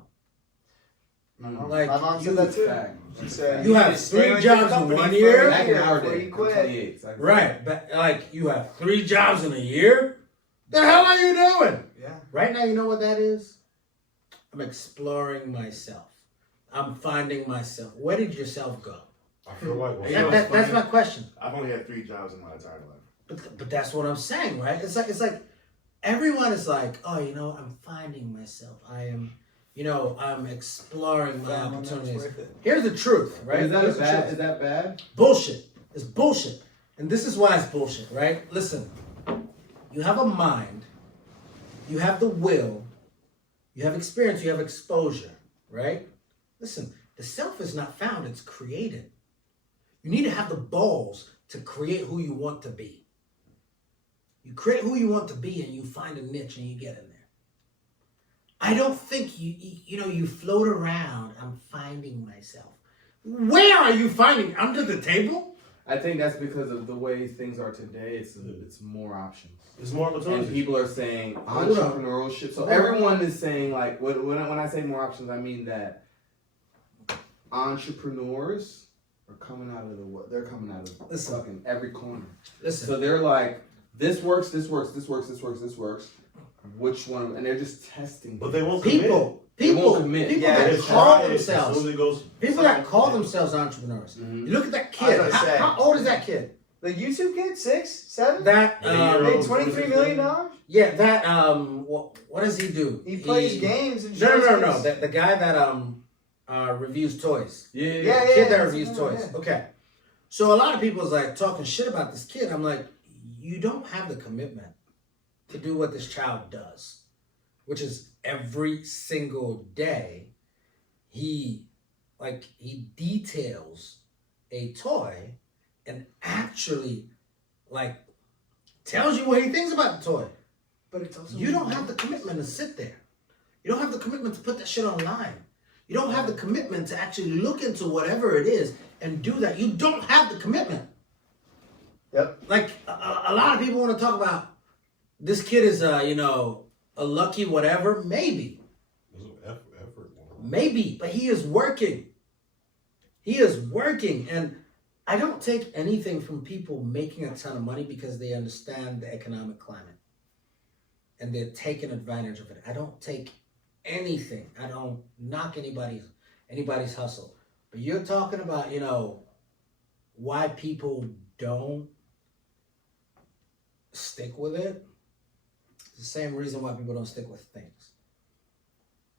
Like, my mom said that too. Fact. She said You need have to stay 3 with your jobs in company 1 for year? a Back in our before day, you I'm quit. 28. Exactly. Right, but like you have 3 jobs in a year? The hell are you doing? Yeah. Right now, you know what that is? I'm exploring myself. I'm finding myself. Where did yourself go? I feel like You know, it's That's funny. my question. I've only had 3 jobs in my entire life. But that's what I'm saying, right? It's like everyone is like, oh, I'm finding myself. I am, I'm exploring my Found one that's opportunities. worth it. Here's the truth, right? Is that Here's the bad? truth. Is that bad? Bullshit. It's bullshit. And this is why it's bullshit, right? Listen, you have a mind, you have the will, you have experience, you have exposure, right? Listen, the self is not found, it's created. You need to have the balls to create who you want to be. You create who you want to be and you find a niche and you get in there. I don't think you float around, I'm finding myself. Where are you finding? Under the table? I think that's because of the way things are today. It's more options. it's more And opportunity. people are saying Hold on. entrepreneurship. So Hold on. everyone is saying, like, when I say more options, I mean that entrepreneurs are coming out of they're coming out of Listen. fucking every corner. Listen. So they're like, this works. which one, and they're just testing. But they won't commit. People commit. Yeah, that They call try it, as themselves, soon as it goes, people that call themselves entrepreneurs. Mhm. You look at that I was kid. gonna say. How old is that kid? The YouTube kid, 6, 7? That Made $23 million? yeah, that what does he do? He plays games and No, shows no, no, no. kids. The guy that reviews toys. Yeah. Yeah, Kid that that's reviews the toys. one, yeah. Okay. So a lot of people's like talking shit about this kid. I'm like, you don't have the commitment to do what this child does, which is every single day he details a toy and actually like tells you what he thinks about the toy. But it's also You don't have the commitment to sit there. You don't have the commitment to put that shit online. You don't have the commitment to actually look into whatever it is and do that. You don't have the commitment. Yep. Like a lot of people want to talk about this kid is a lucky whatever. Maybe, there's an effort. maybe, but he is working. He is working, and I don't take anything from people making a ton of money because they understand the economic climate and they're taking advantage of it. I don't take anything. I don't knock anybody's hustle. But you're talking about, why people don't stick with it. It's the same reason why people don't stick with things.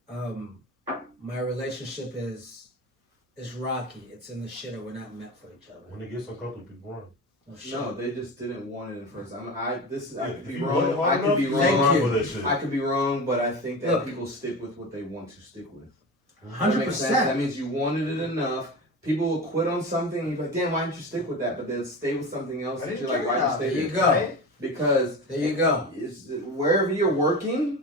My relationship is rocky. It's in the shitter. We're not meant for each other. When it gets uncomfortable, people run. No, they just didn't want it at first. I could be If you wrong. want I it could be enough, Thank wrong. you. for that shit. I could be wrong, but I think that Look. people stick with what they want to stick with. That makes sense. 100%. That means you wanted it enough. People will quit on something and you're like, damn, why didn't you stick with that? But they'll stay with something else I that didn't you're like, care why did you enough. stay There you there? go. Right? Because There you go. wherever you're working,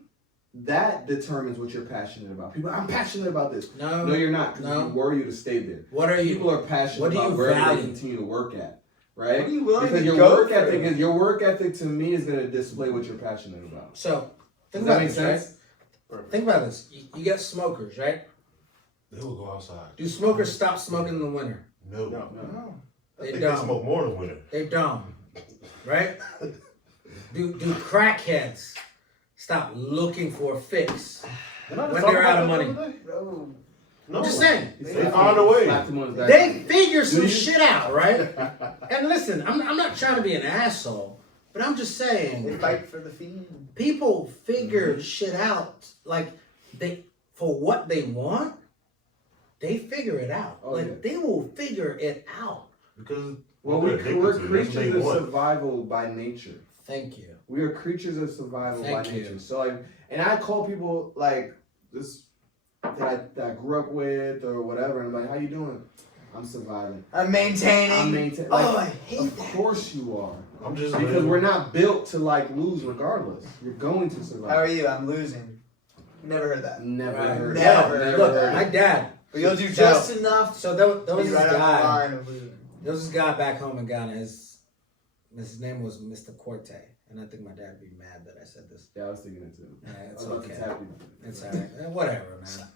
that determines what you're passionate about. People, I'm passionate about this. No, No, you're not, because no. you were you to stay there. What are you? People are passionate what do about you wherever value? they continue to work at, right? What are you willing Because to your go work through? ethic your work ethic to me is going to display what you're passionate about. So think Does that about make this, sense? right? Think about this. You got smokers, right? They will go outside. Do smokers stop smoking in the winter? No. No. I They think don't. they smoke more than winter. They don't, right? Do crackheads stop looking for a fix when they're out of money? Bro. No. I'm just saying. They found a way. Slapped him on his back. They figure some Do you? shit out, right? And listen, I'm not trying to be an asshole, but I'm just They saying fight for the fiend. people figure shit out. Like for what they want, they figure it out. Oh, like yeah. they will figure it out. Because Well, they're we're addicted to it. That's what creatures they of want. survival by nature. Thank you. We are creatures of survival by Thank you. nature. So like, and I call people like this that I grew up with or whatever, and I'm like, how you doing? I'm surviving. I'm maintaining. I'm maintaining. Oh, Like, I hate of that. course you are. I'm just Because we're not built to like lose regardless. You're going to survive. How are you? I'm losing. Never heard that. Never Right. heard Never. it. Look, heard my it. dad. But you'll do just enough So there to was be this right on the guy. line of losing. There was this guy back home in Ghana. His name was Mr. Okletey, and I think my dad would be mad that I said this. Yeah, I was thinking it too. It's I was about okay. to tap you. It's alright. Whatever, man.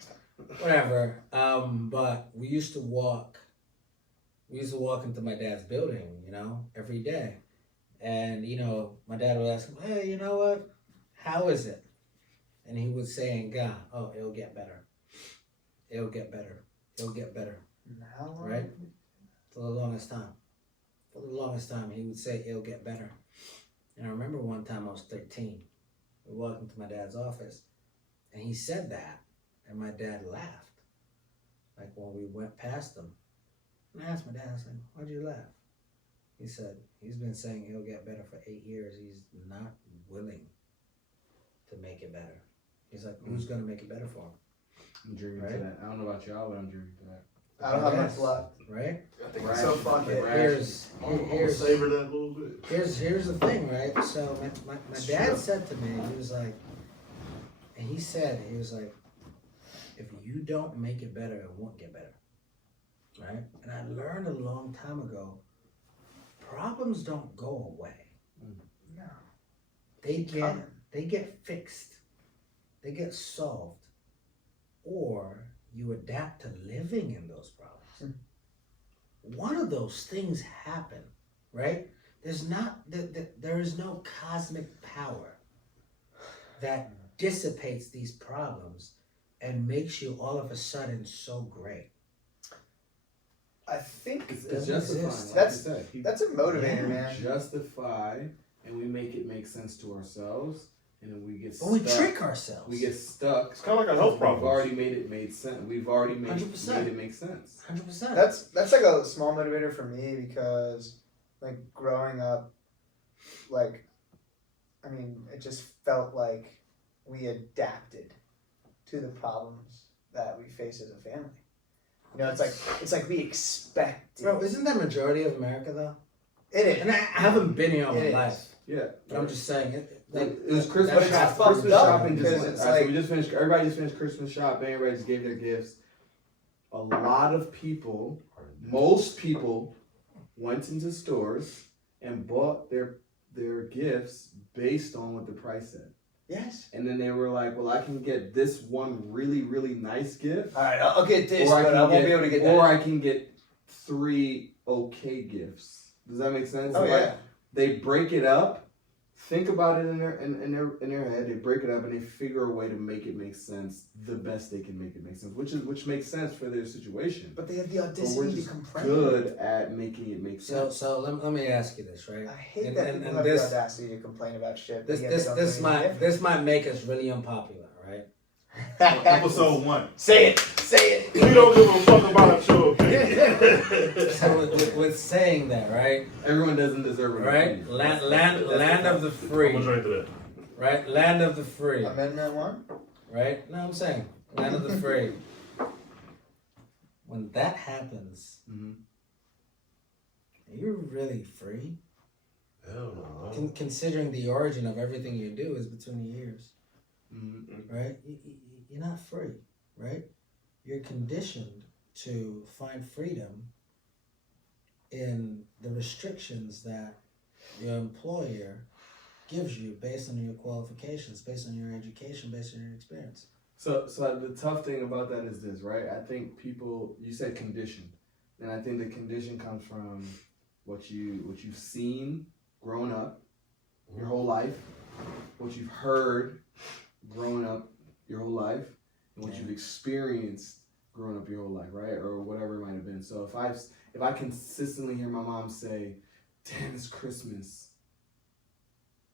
Whatever. But we used to walk into my dad's building, every day. And, my dad would ask him, hey, you know what? How is it? And he would say in Ghana, oh, it'll get better. It'll get better. It'll get better. Now, Right? For the longest time. For the longest time, he would say, it'll get better. And I remember one time I was 13. We walked into my dad's office, and he said that, and my dad laughed. Like when we went past him. And I asked my dad, I was like, why'd you laugh? He said, he's been saying he'll get better for 8 years. He's not willing to make it better. He's like, who's going to make it better for him? I'm dreaming Right? to that. I don't know about y'all, but I'm dreaming to that. I don't have much Yes. left. Right? Right. So fuck it. Here's I'm gonna savor that a little bit. Here's the thing, right? So my dad said to me, he was like, if you don't make it better, it won't get better, right? And I learned a long time ago, problems don't go away. No. They get fixed, they get solved, or you adapt to living in those problems. One of those things happen, right? There is no cosmic power that dissipates these problems and makes you all of a sudden so great? I think It's doesn't justifying. exist. Like you said. that's a motivator, Yeah. man. Justify, and we make it make sense to ourselves, and then we get But we stuck. trick ourselves. We get stuck. It's kind of like a health We've problem. already made sense. We've already made 100%. it make sense. 100%. That's like a small motivator for me because like growing up, like I mean, it just felt like we adapted to the problems that we face as a family. You know, it's like we expected. Bro, isn't that majority of America though? It is. And I haven't been here all my It is. life, Yeah, but I'm just saying it. like it was Christmas. But it's shop- fucked Christmas up shopping just because went. it's All right, so like- we just finished. Everybody just finished Christmas shopping. Everybody just gave their gifts. A lot of people, most people, went into stores and bought their gifts based on what the price said. Yes. And then they were like, well, I can get this one really, really nice gift. All right, I'll get this, Or I but can I won't get- be able to get Or that. I can get 3 okay gifts. Does that make sense? Oh Like, yeah. they break it up, think about it in their head, they break it up and they figure a way to make it make sense the best they can make it make sense, which makes sense for their situation. But they have the But we're audacity to just complain. good at making it make sense. So let me ask you this, right? I hate And- that and- people and have this- the audacity to complain about shit. This but yet they don't do anything different. this might make us really unpopular, right? Episode 1. Say it. We don't give a fuck about your opinion. So with saying that, right? Everyone doesn't deserve it. Right? Land of the free. I'm gonna drink to that. Right? Land of the free. Amendment 1. Right? No, I'm saying land of the free. When that happens, Mhm. are you really free? Hell no. Considering the origin of everything you do is between the ears, Mhm. right? You're not free, right? You're conditioned to find freedom in the restrictions that your employer gives you based on your qualifications, based on your education, based on your experience. So the tough thing about that is this, right? I think people, you said condition, and I think the condition comes from what you've seen growing up your whole life, what you've heard growing up your whole life, and what you've experienced growing up your whole life, right? Or whatever it might have been. So if I consistently hear my mom say, "Damn, it's Christmas,"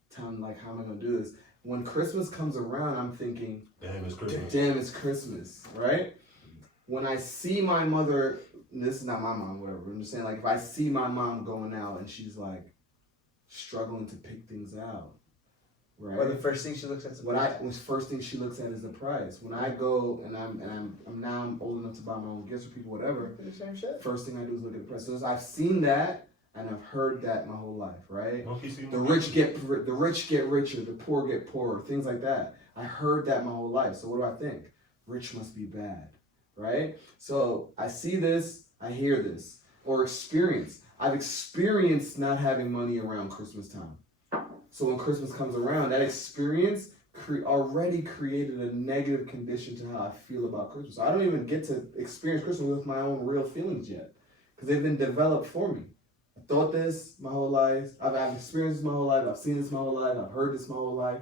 time like, how am I gonna do this? When Christmas comes around, I'm thinking, Damn, it's Christmas. damn, it's Christmas, right? When I see my mother, and this is not my mom, whatever, I'm just saying, like, if I see my mom going out and she's like struggling to pick things out, right? Or the first thing she looks at is When first thing she looks at is the price. When I go and I'm old enough to buy my own gifts for people, whatever. do the same shit. First thing I do is look at the price. So I've seen that and I've heard that my whole life, right? Don't keep seeing The rich get richer, the poor get poorer, things like that. I heard that my whole life. So what do I think? Rich must be bad, right? So I see this, I hear this, or experience. I've experienced not having money around Christmas time. So when Christmas comes around, that experience already created a negative condition to how I feel about Christmas. So I don't even get to experience Christmas with my own real feelings yet, because they've been developed for me. I thought this my whole life. I've experienced this my whole life. I've seen this my whole life. I've heard this my whole life.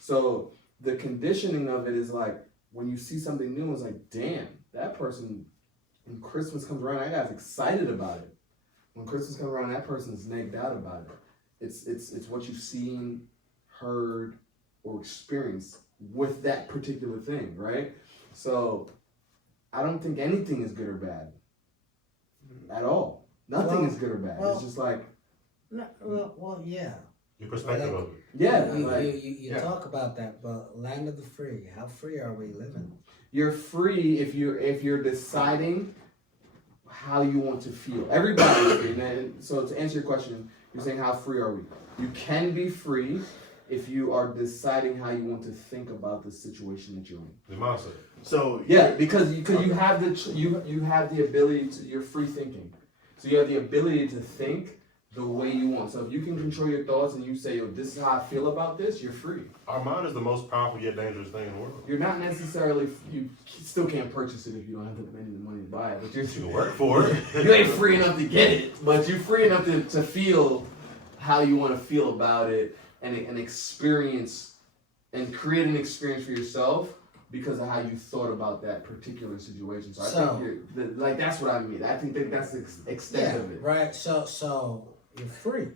So the conditioning of it is like, when you see something new, it's like, damn, that person, when Christmas comes around, that guy's excited about it. When Christmas comes around, that person's nagged out about it. It's what you've seen, heard, or experienced with that particular thing, right? So I don't think anything is good or bad at all. Nothing is good or bad. It's just like, No, well, yeah. Your perspective of it. yeah, You, like, you talk about that, but land of the free. How free are we living? you're free if you're deciding how you want to feel. Everybody's free. And so to answer your question, you're saying how free are we? You can be free if you are deciding how you want to think about the situation that you're in. The mindset. So Yeah, because you have you have the ability to, you're free thinking. So you have the ability to think the way you want. So if you can control your thoughts and you say, "Yo, this is how I feel about this," you're free. Our mind is the most powerful yet dangerous thing in the world. You're not necessarily, you still can't purchase it if you don't have the money to buy it, but You can work for it. you ain't free enough to get it, but you're free enough to feel how you want to feel about it and experience and create an experience for yourself because of how you thought about that particular situation. So I think that's what I mean. I think that's the extent of it. Right. So you're free,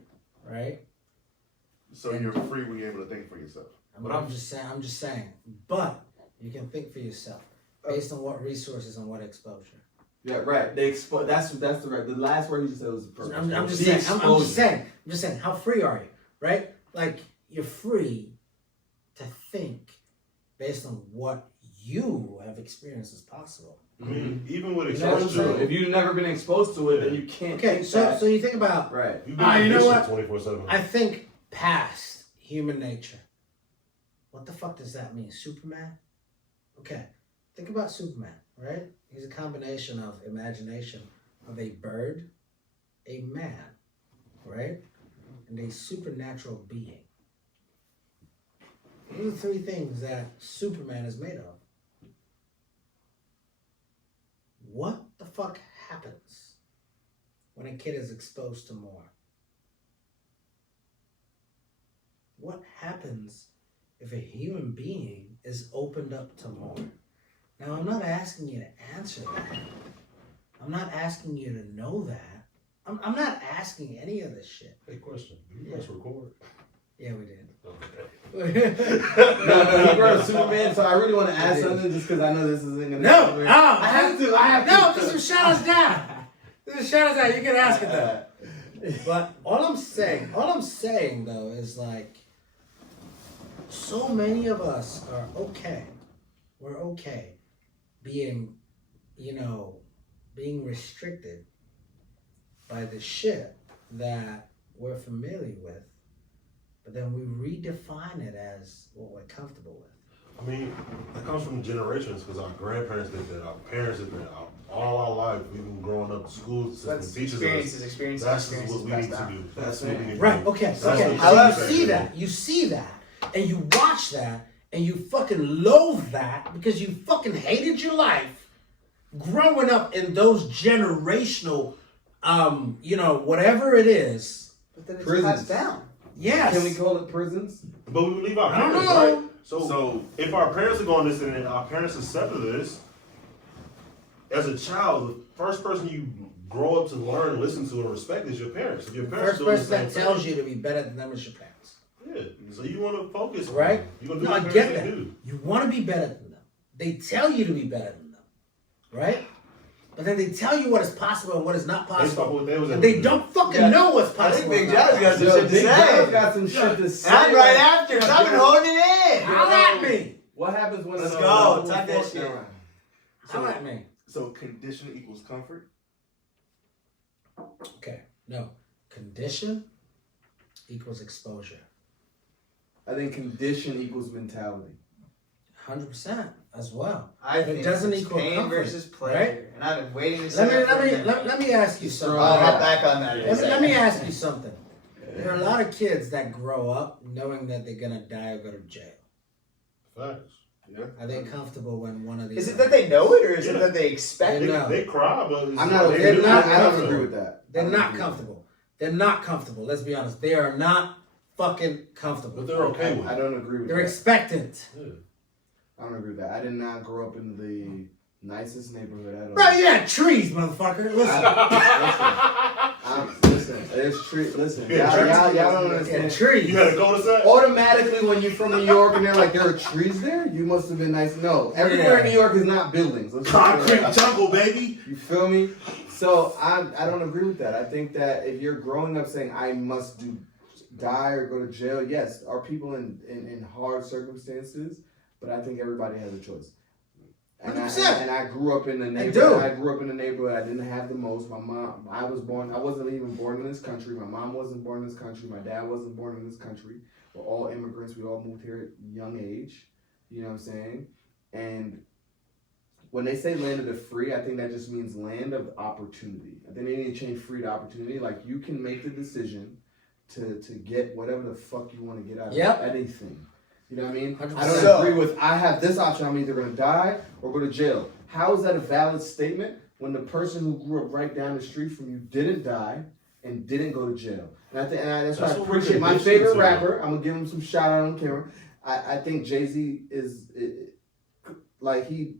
right? So you're free when you're able to think for yourself. I'm just saying. But you can think for yourself based on what resources and what exposure. Yeah, right. That's the right. The last word you just said was perfect. I'm just saying. How free are you? Right? Like you're free to think based on what you have experienced as possible. I mean, even with You know what I'm exposure, saying? If you've never been exposed to it, then you can't. Okay, think so that. you think about Right. you've been you know what? 24/7. I think past human nature. What the fuck does that mean? Superman? Okay. Think about Superman, right? He's a combination of imagination of a bird, a man, right? And a supernatural being. Those are the three things that Superman is made of. What the fuck happens when a kid is exposed to more? What happens if a human being is opened up to more? Now, I'm not asking you to answer that. I'm not asking you to know that. I'm not asking any of this shit. Hey, question. Do you guys record? Yeah, we did. Okay. No, you brought up Superman, so I really want to add something just because I know this isn't gonna. No, I have to. No, there's some shout outs down. There's some shout outs down. You can ask it though. But all I'm saying though is like, so many of us are okay. We're okay being, being restricted by the shit that we're familiar with, but then we redefine it as what we're comfortable with. I mean, that comes from generations because our grandparents did that, our parents did that, all our life, we've been growing up, school system That's teaches experiences. us. That's what we need to passed do. down. That's what we need to Right, do. okay. That's So you see that, and you watch that, and you fucking loathe that because you fucking hated your life growing up in those generational, whatever it is. But then it's Prisons. passed down. Yes. Can we call it prisons? But we leave our I don't parents, know. right? So if our parents are going this and our parents accepted this, as a child, the first person you grow up to learn, listen to, and respect is your parents. If your The parents first doing the person same that tells thing, you to be better than them is your parents. yeah. So you want to focus, on Right? them. You want to No, do I what get parents that. do. You want to be better than them. They tell you to be better than them. Right? But then they tell you what is possible and what is not Based off possible. what they was And able they to don't fucking Yeah. know what's I possible. think Big and not John's got possible. some shit to Big say. John's got some shit to say. And I'm right after, because I've been holding it in. Holla at me! What happens when Let's a- go. Talk that shit. Holla at me. So condition equals comfort. Okay, no. Condition equals exposure. I think condition equals mentality. 100% as well. I But it think doesn't it's equal pain comfort, versus pleasure. right? And I've been waiting to say that for a minute. Let me ask you something. I'll hop back on that. in a Let second. me ask you something. There are a lot of kids that grow up knowing that they're gonna die or go to jail. Facts. Yeah. Are they comfortable when one of these? Is it that they know it, or is it Yeah. that they expect They it? know. They cry, but it's I'm not. they they're do not- it. I don't agree with that. They're I don't not agree. comfortable. They're not comfortable. Let's be honest. They are not fucking comfortable. But they're okay with I it. don't agree with They're that. expectant. Yeah. I don't agree with that. I did not grow up in the nicest neighborhood at all. Bro, you had trees, motherfucker. Listen. Listen, there's trees. Listen, y'all don't understand. Yeah, trees. You had a cul-de-sac? Automatically, when you're from New York and they're like, there are trees there, you must have been nice. No, everywhere in New York is not buildings. Let's just Concrete say that. jungle, baby. You feel me? So I don't agree with that. I think that if you're growing up saying I must die or go to jail, yes, are people in hard circumstances, but I think everybody has a choice. And 100%. I grew up in the neighborhood. I grew up in a neighborhood. I didn't have the most. My mom. I wasn't even born in this country. My mom wasn't born in this country. My dad wasn't born in this country. We're all immigrants. We all moved here at a young age. You know what I'm saying? And when they say land of the free, I think that just means land of opportunity. I think they need to change free to opportunity. Like you can make the decision to get whatever the fuck you want to get out of anything. You know what I mean? 100%. I don't agree with I have this option. I'm either going to die or go to jail. How is that a valid statement when the person who grew up right down the street from you didn't die and didn't go to jail? And I think that's why I That's what we're appreciate my conditioned favorite to. rapper. I'm gonna give him some shout out on camera. I think Jay-Z is like he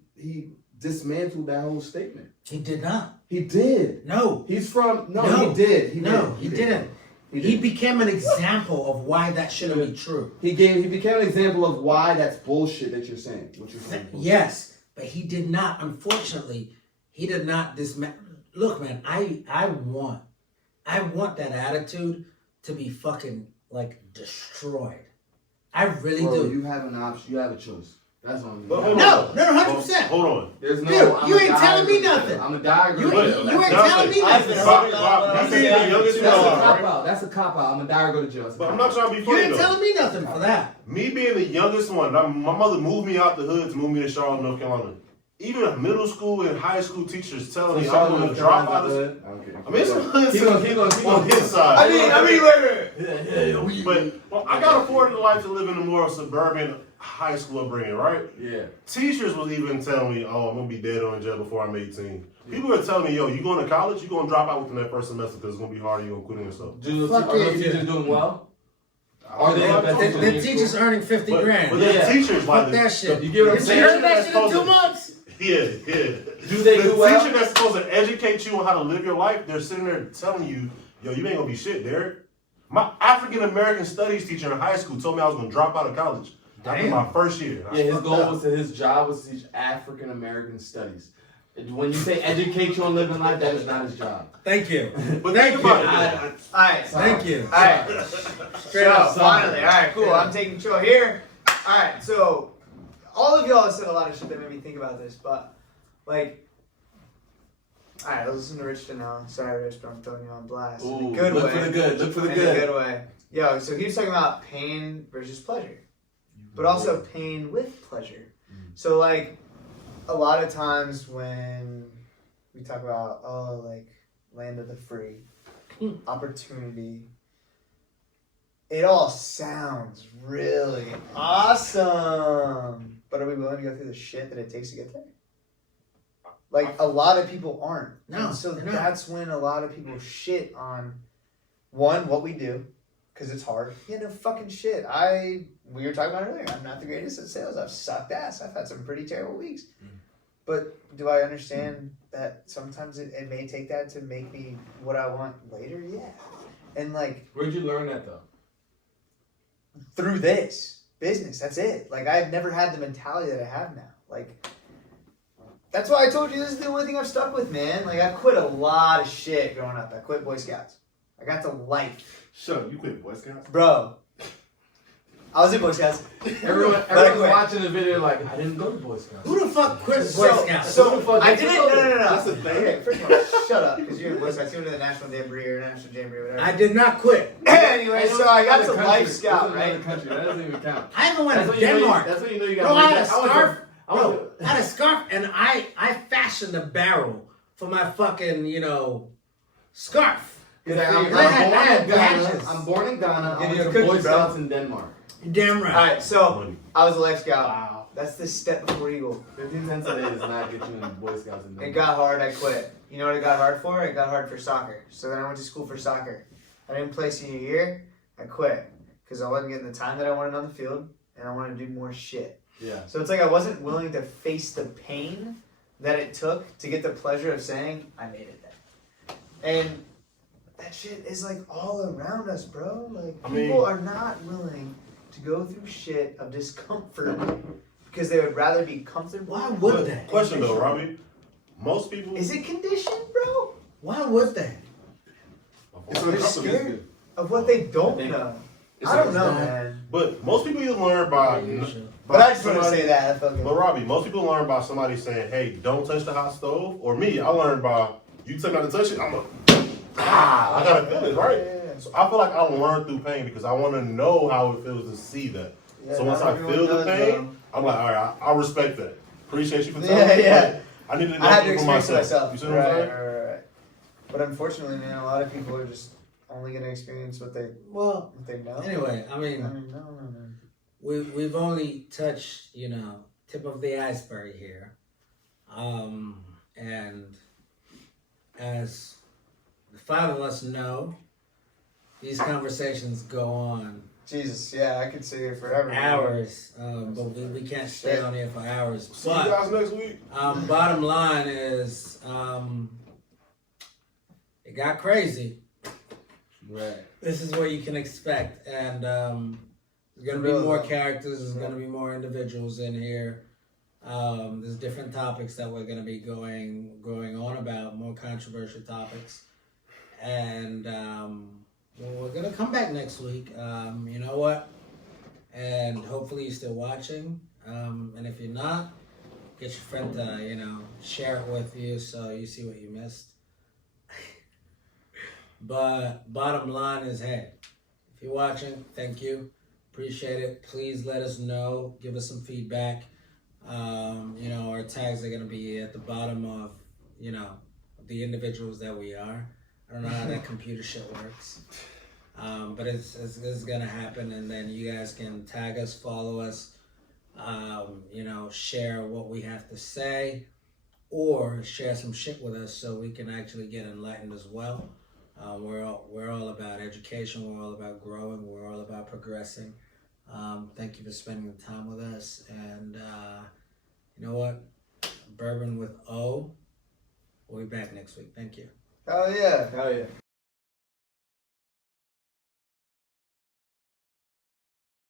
dismantled that whole statement. He did not. He did. No. He's from No. He did. He didn't. He became an example of why that shouldn't be true. He became an example of why that's bullshit that you're saying. What you're saying. Yes, but he did not. Unfortunately, he did not dismantle. Look, man, I want that attitude to be fucking like destroyed. I really do. You have an option. You have a choice. That's on you. But hold No, on. 100%. Hold on. There's no. Dude, I'm you a ain't telling me diagram. nothing. I'm a diagram. You ain't telling me nothing. That's the youngest That's a one, cop right? out. That's a cop out. I'm a diagram. Go to jail. But I'm not trying to be You funny ain't though. telling me nothing for that. Me being the youngest one, my mother moved me out the hood to move me to Charlotte, North Carolina. Even middle school and high school teachers telling me I'm going to drop out of. Okay. I mean, it's Keep going. on his side. I mean, wait. But I got afforded the life to live in a more suburban high school upbringing, right? Yeah. Teachers was even telling me, "Oh, I'm gonna be dead or in jail before I'm 18." People were telling me, "Yo, you going to college? You gonna drop out within that first semester because it's gonna be hard. You gonna quit on yourself." Are those teachers doing well? Are they? The teacher's earning 50 grand. But there's teachers Fuck like that shit. You get what I'm You saying? heard that shit in 2 months? Yeah. Do they The do well? teacher that's supposed to educate you on how to live your life, they're sitting there telling you, "Yo, you ain't gonna be shit, Derrick." My African American studies teacher in high school told me I was gonna drop out of college after Damn. my first year. Yeah, his job was to teach African American studies. When you say educate you on living life, that is not his job. Thank you. But think about it. Alright. Thank you. Alright. Straight up. Finally. Alright, cool. I'm taking control here. Alright, so all of y'all have said a lot of shit that made me think about this, but like, alright, let's listen to Rich now. Sorry, Rich, but I'm throwing you on blast. In a good look way. for the good. Look for the In a good. good way. Yo, so he was talking about pain versus pleasure, but also pain with pleasure. So like, a lot of times when we talk about like land of the free, opportunity, it all sounds really awesome. But are we willing to go through the shit that it takes to get there? Like, a lot of people aren't. No, And so they're not. that's when a lot of people shit on, one, what we do, because it's hard. Yeah, no fucking shit. We were talking about it earlier. I'm not the greatest at sales. I've sucked ass. I've had some pretty terrible weeks. But do I understand that sometimes it may take that to make me what I want later? Yeah. And like, Where'd you learn that though? through this business, that's it. Like, I've never had the mentality that I have now. Like, that's why I told you this is the only thing I've stuck with, man. Like, I quit a lot of shit growing up. I quit Boy Scouts. I got to life. Shut up, you quit Boy Scouts? Bro, I was in Boy Scouts. Everyone's quit. watching the video like, I didn't go to Boy Scouts. Who the fuck quit Boy Scouts? So Who the fuck I gets didn't. to go? No. That's the thing. Okay, first of all, shut up, because you're in Boy Scouts. You went to the National Jamboree or National Jamboree, whatever. I did not quit. Anyway, so I got to Another Life country. Scout, That's right? another country. That doesn't even count. I even went That's to when you know you- Denmark. That's when you know you Bro, got. I had a scarf. Bro, I had a scarf, and I fashioned a barrel for my fucking, scarf. I'm I had patches. born in Ghana. Give I you a went to cookie, Boy bro. Scouts in Denmark. You're damn right. All right, so Money. I was a Life Scout. Wow. That's the step before Eagle. 15 cents a day does not get you in Boy Scouts in Denmark. It got hard, I quit. You know what it got hard for? It got hard for soccer. So then I went to school for soccer. I didn't play senior year. I quit because I wasn't getting the time that I wanted on the field, and I wanted to do more shit. Yeah. So it's like I wasn't willing to face the pain that it took to get the pleasure of saying I made it there. And that shit is like all around us, bro. Like, people are not willing to go through shit of discomfort because they would rather be comfortable. Why would But they? question though, Robby. Most people. Is it conditioned, bro? Why would they? It's They're uncomfortable. scared of what they don't think know. it's I don't know, not- man. But most people you learn by. But I just want to say that. I felt good. But Robby, most people learn by somebody saying, "Hey, don't touch the hot stove." Or me, I learned by you tell me not to touch it. I'm like, I gotta feel it, right? Yeah. So I feel like I learn through pain because I want to know how it feels to see that. Yeah, So once not I everyone feel the does, pain, I'm like, all right, I respect that. Appreciate you for telling me. Yeah. But I need to know I had to for experience it myself. myself. You see what I'm saying? Right. But unfortunately, man, a lot of people are just only going to experience what they Well, know. anyway, I mean, no. we've only touched, tip of the iceberg here. And as the five of us know, these conversations go on Jesus, yeah, I could sit here forever. Hours, but we can't stay on here for hours. See you But guys next week. bottom line is, it got crazy. Right. This is what you can expect, and there's gonna be Really more though. characters. There's gonna be more individuals in here. There's different topics that we're gonna be going on about, more controversial topics, and we're gonna come back next week. You know what? And hopefully you're still watching. And if you're not, get your friend to share it with you so you see what you missed. But bottom line is, hey, if you're watching, thank you. Appreciate it. Please let us know. Give us some feedback. Our tags are going to be at the bottom of, the individuals that we are. I don't know how that computer shit works. But it's going to happen. And then you guys can tag us, follow us, share what we have to say, or share some shit with us so we can actually get enlightened as well. We're all about education. We're all about growing. We're all about progressing. Thank you for spending the time with us. And you know what? Bourbon with O. We'll be back next week. Thank you. Hell yeah. Hell yeah.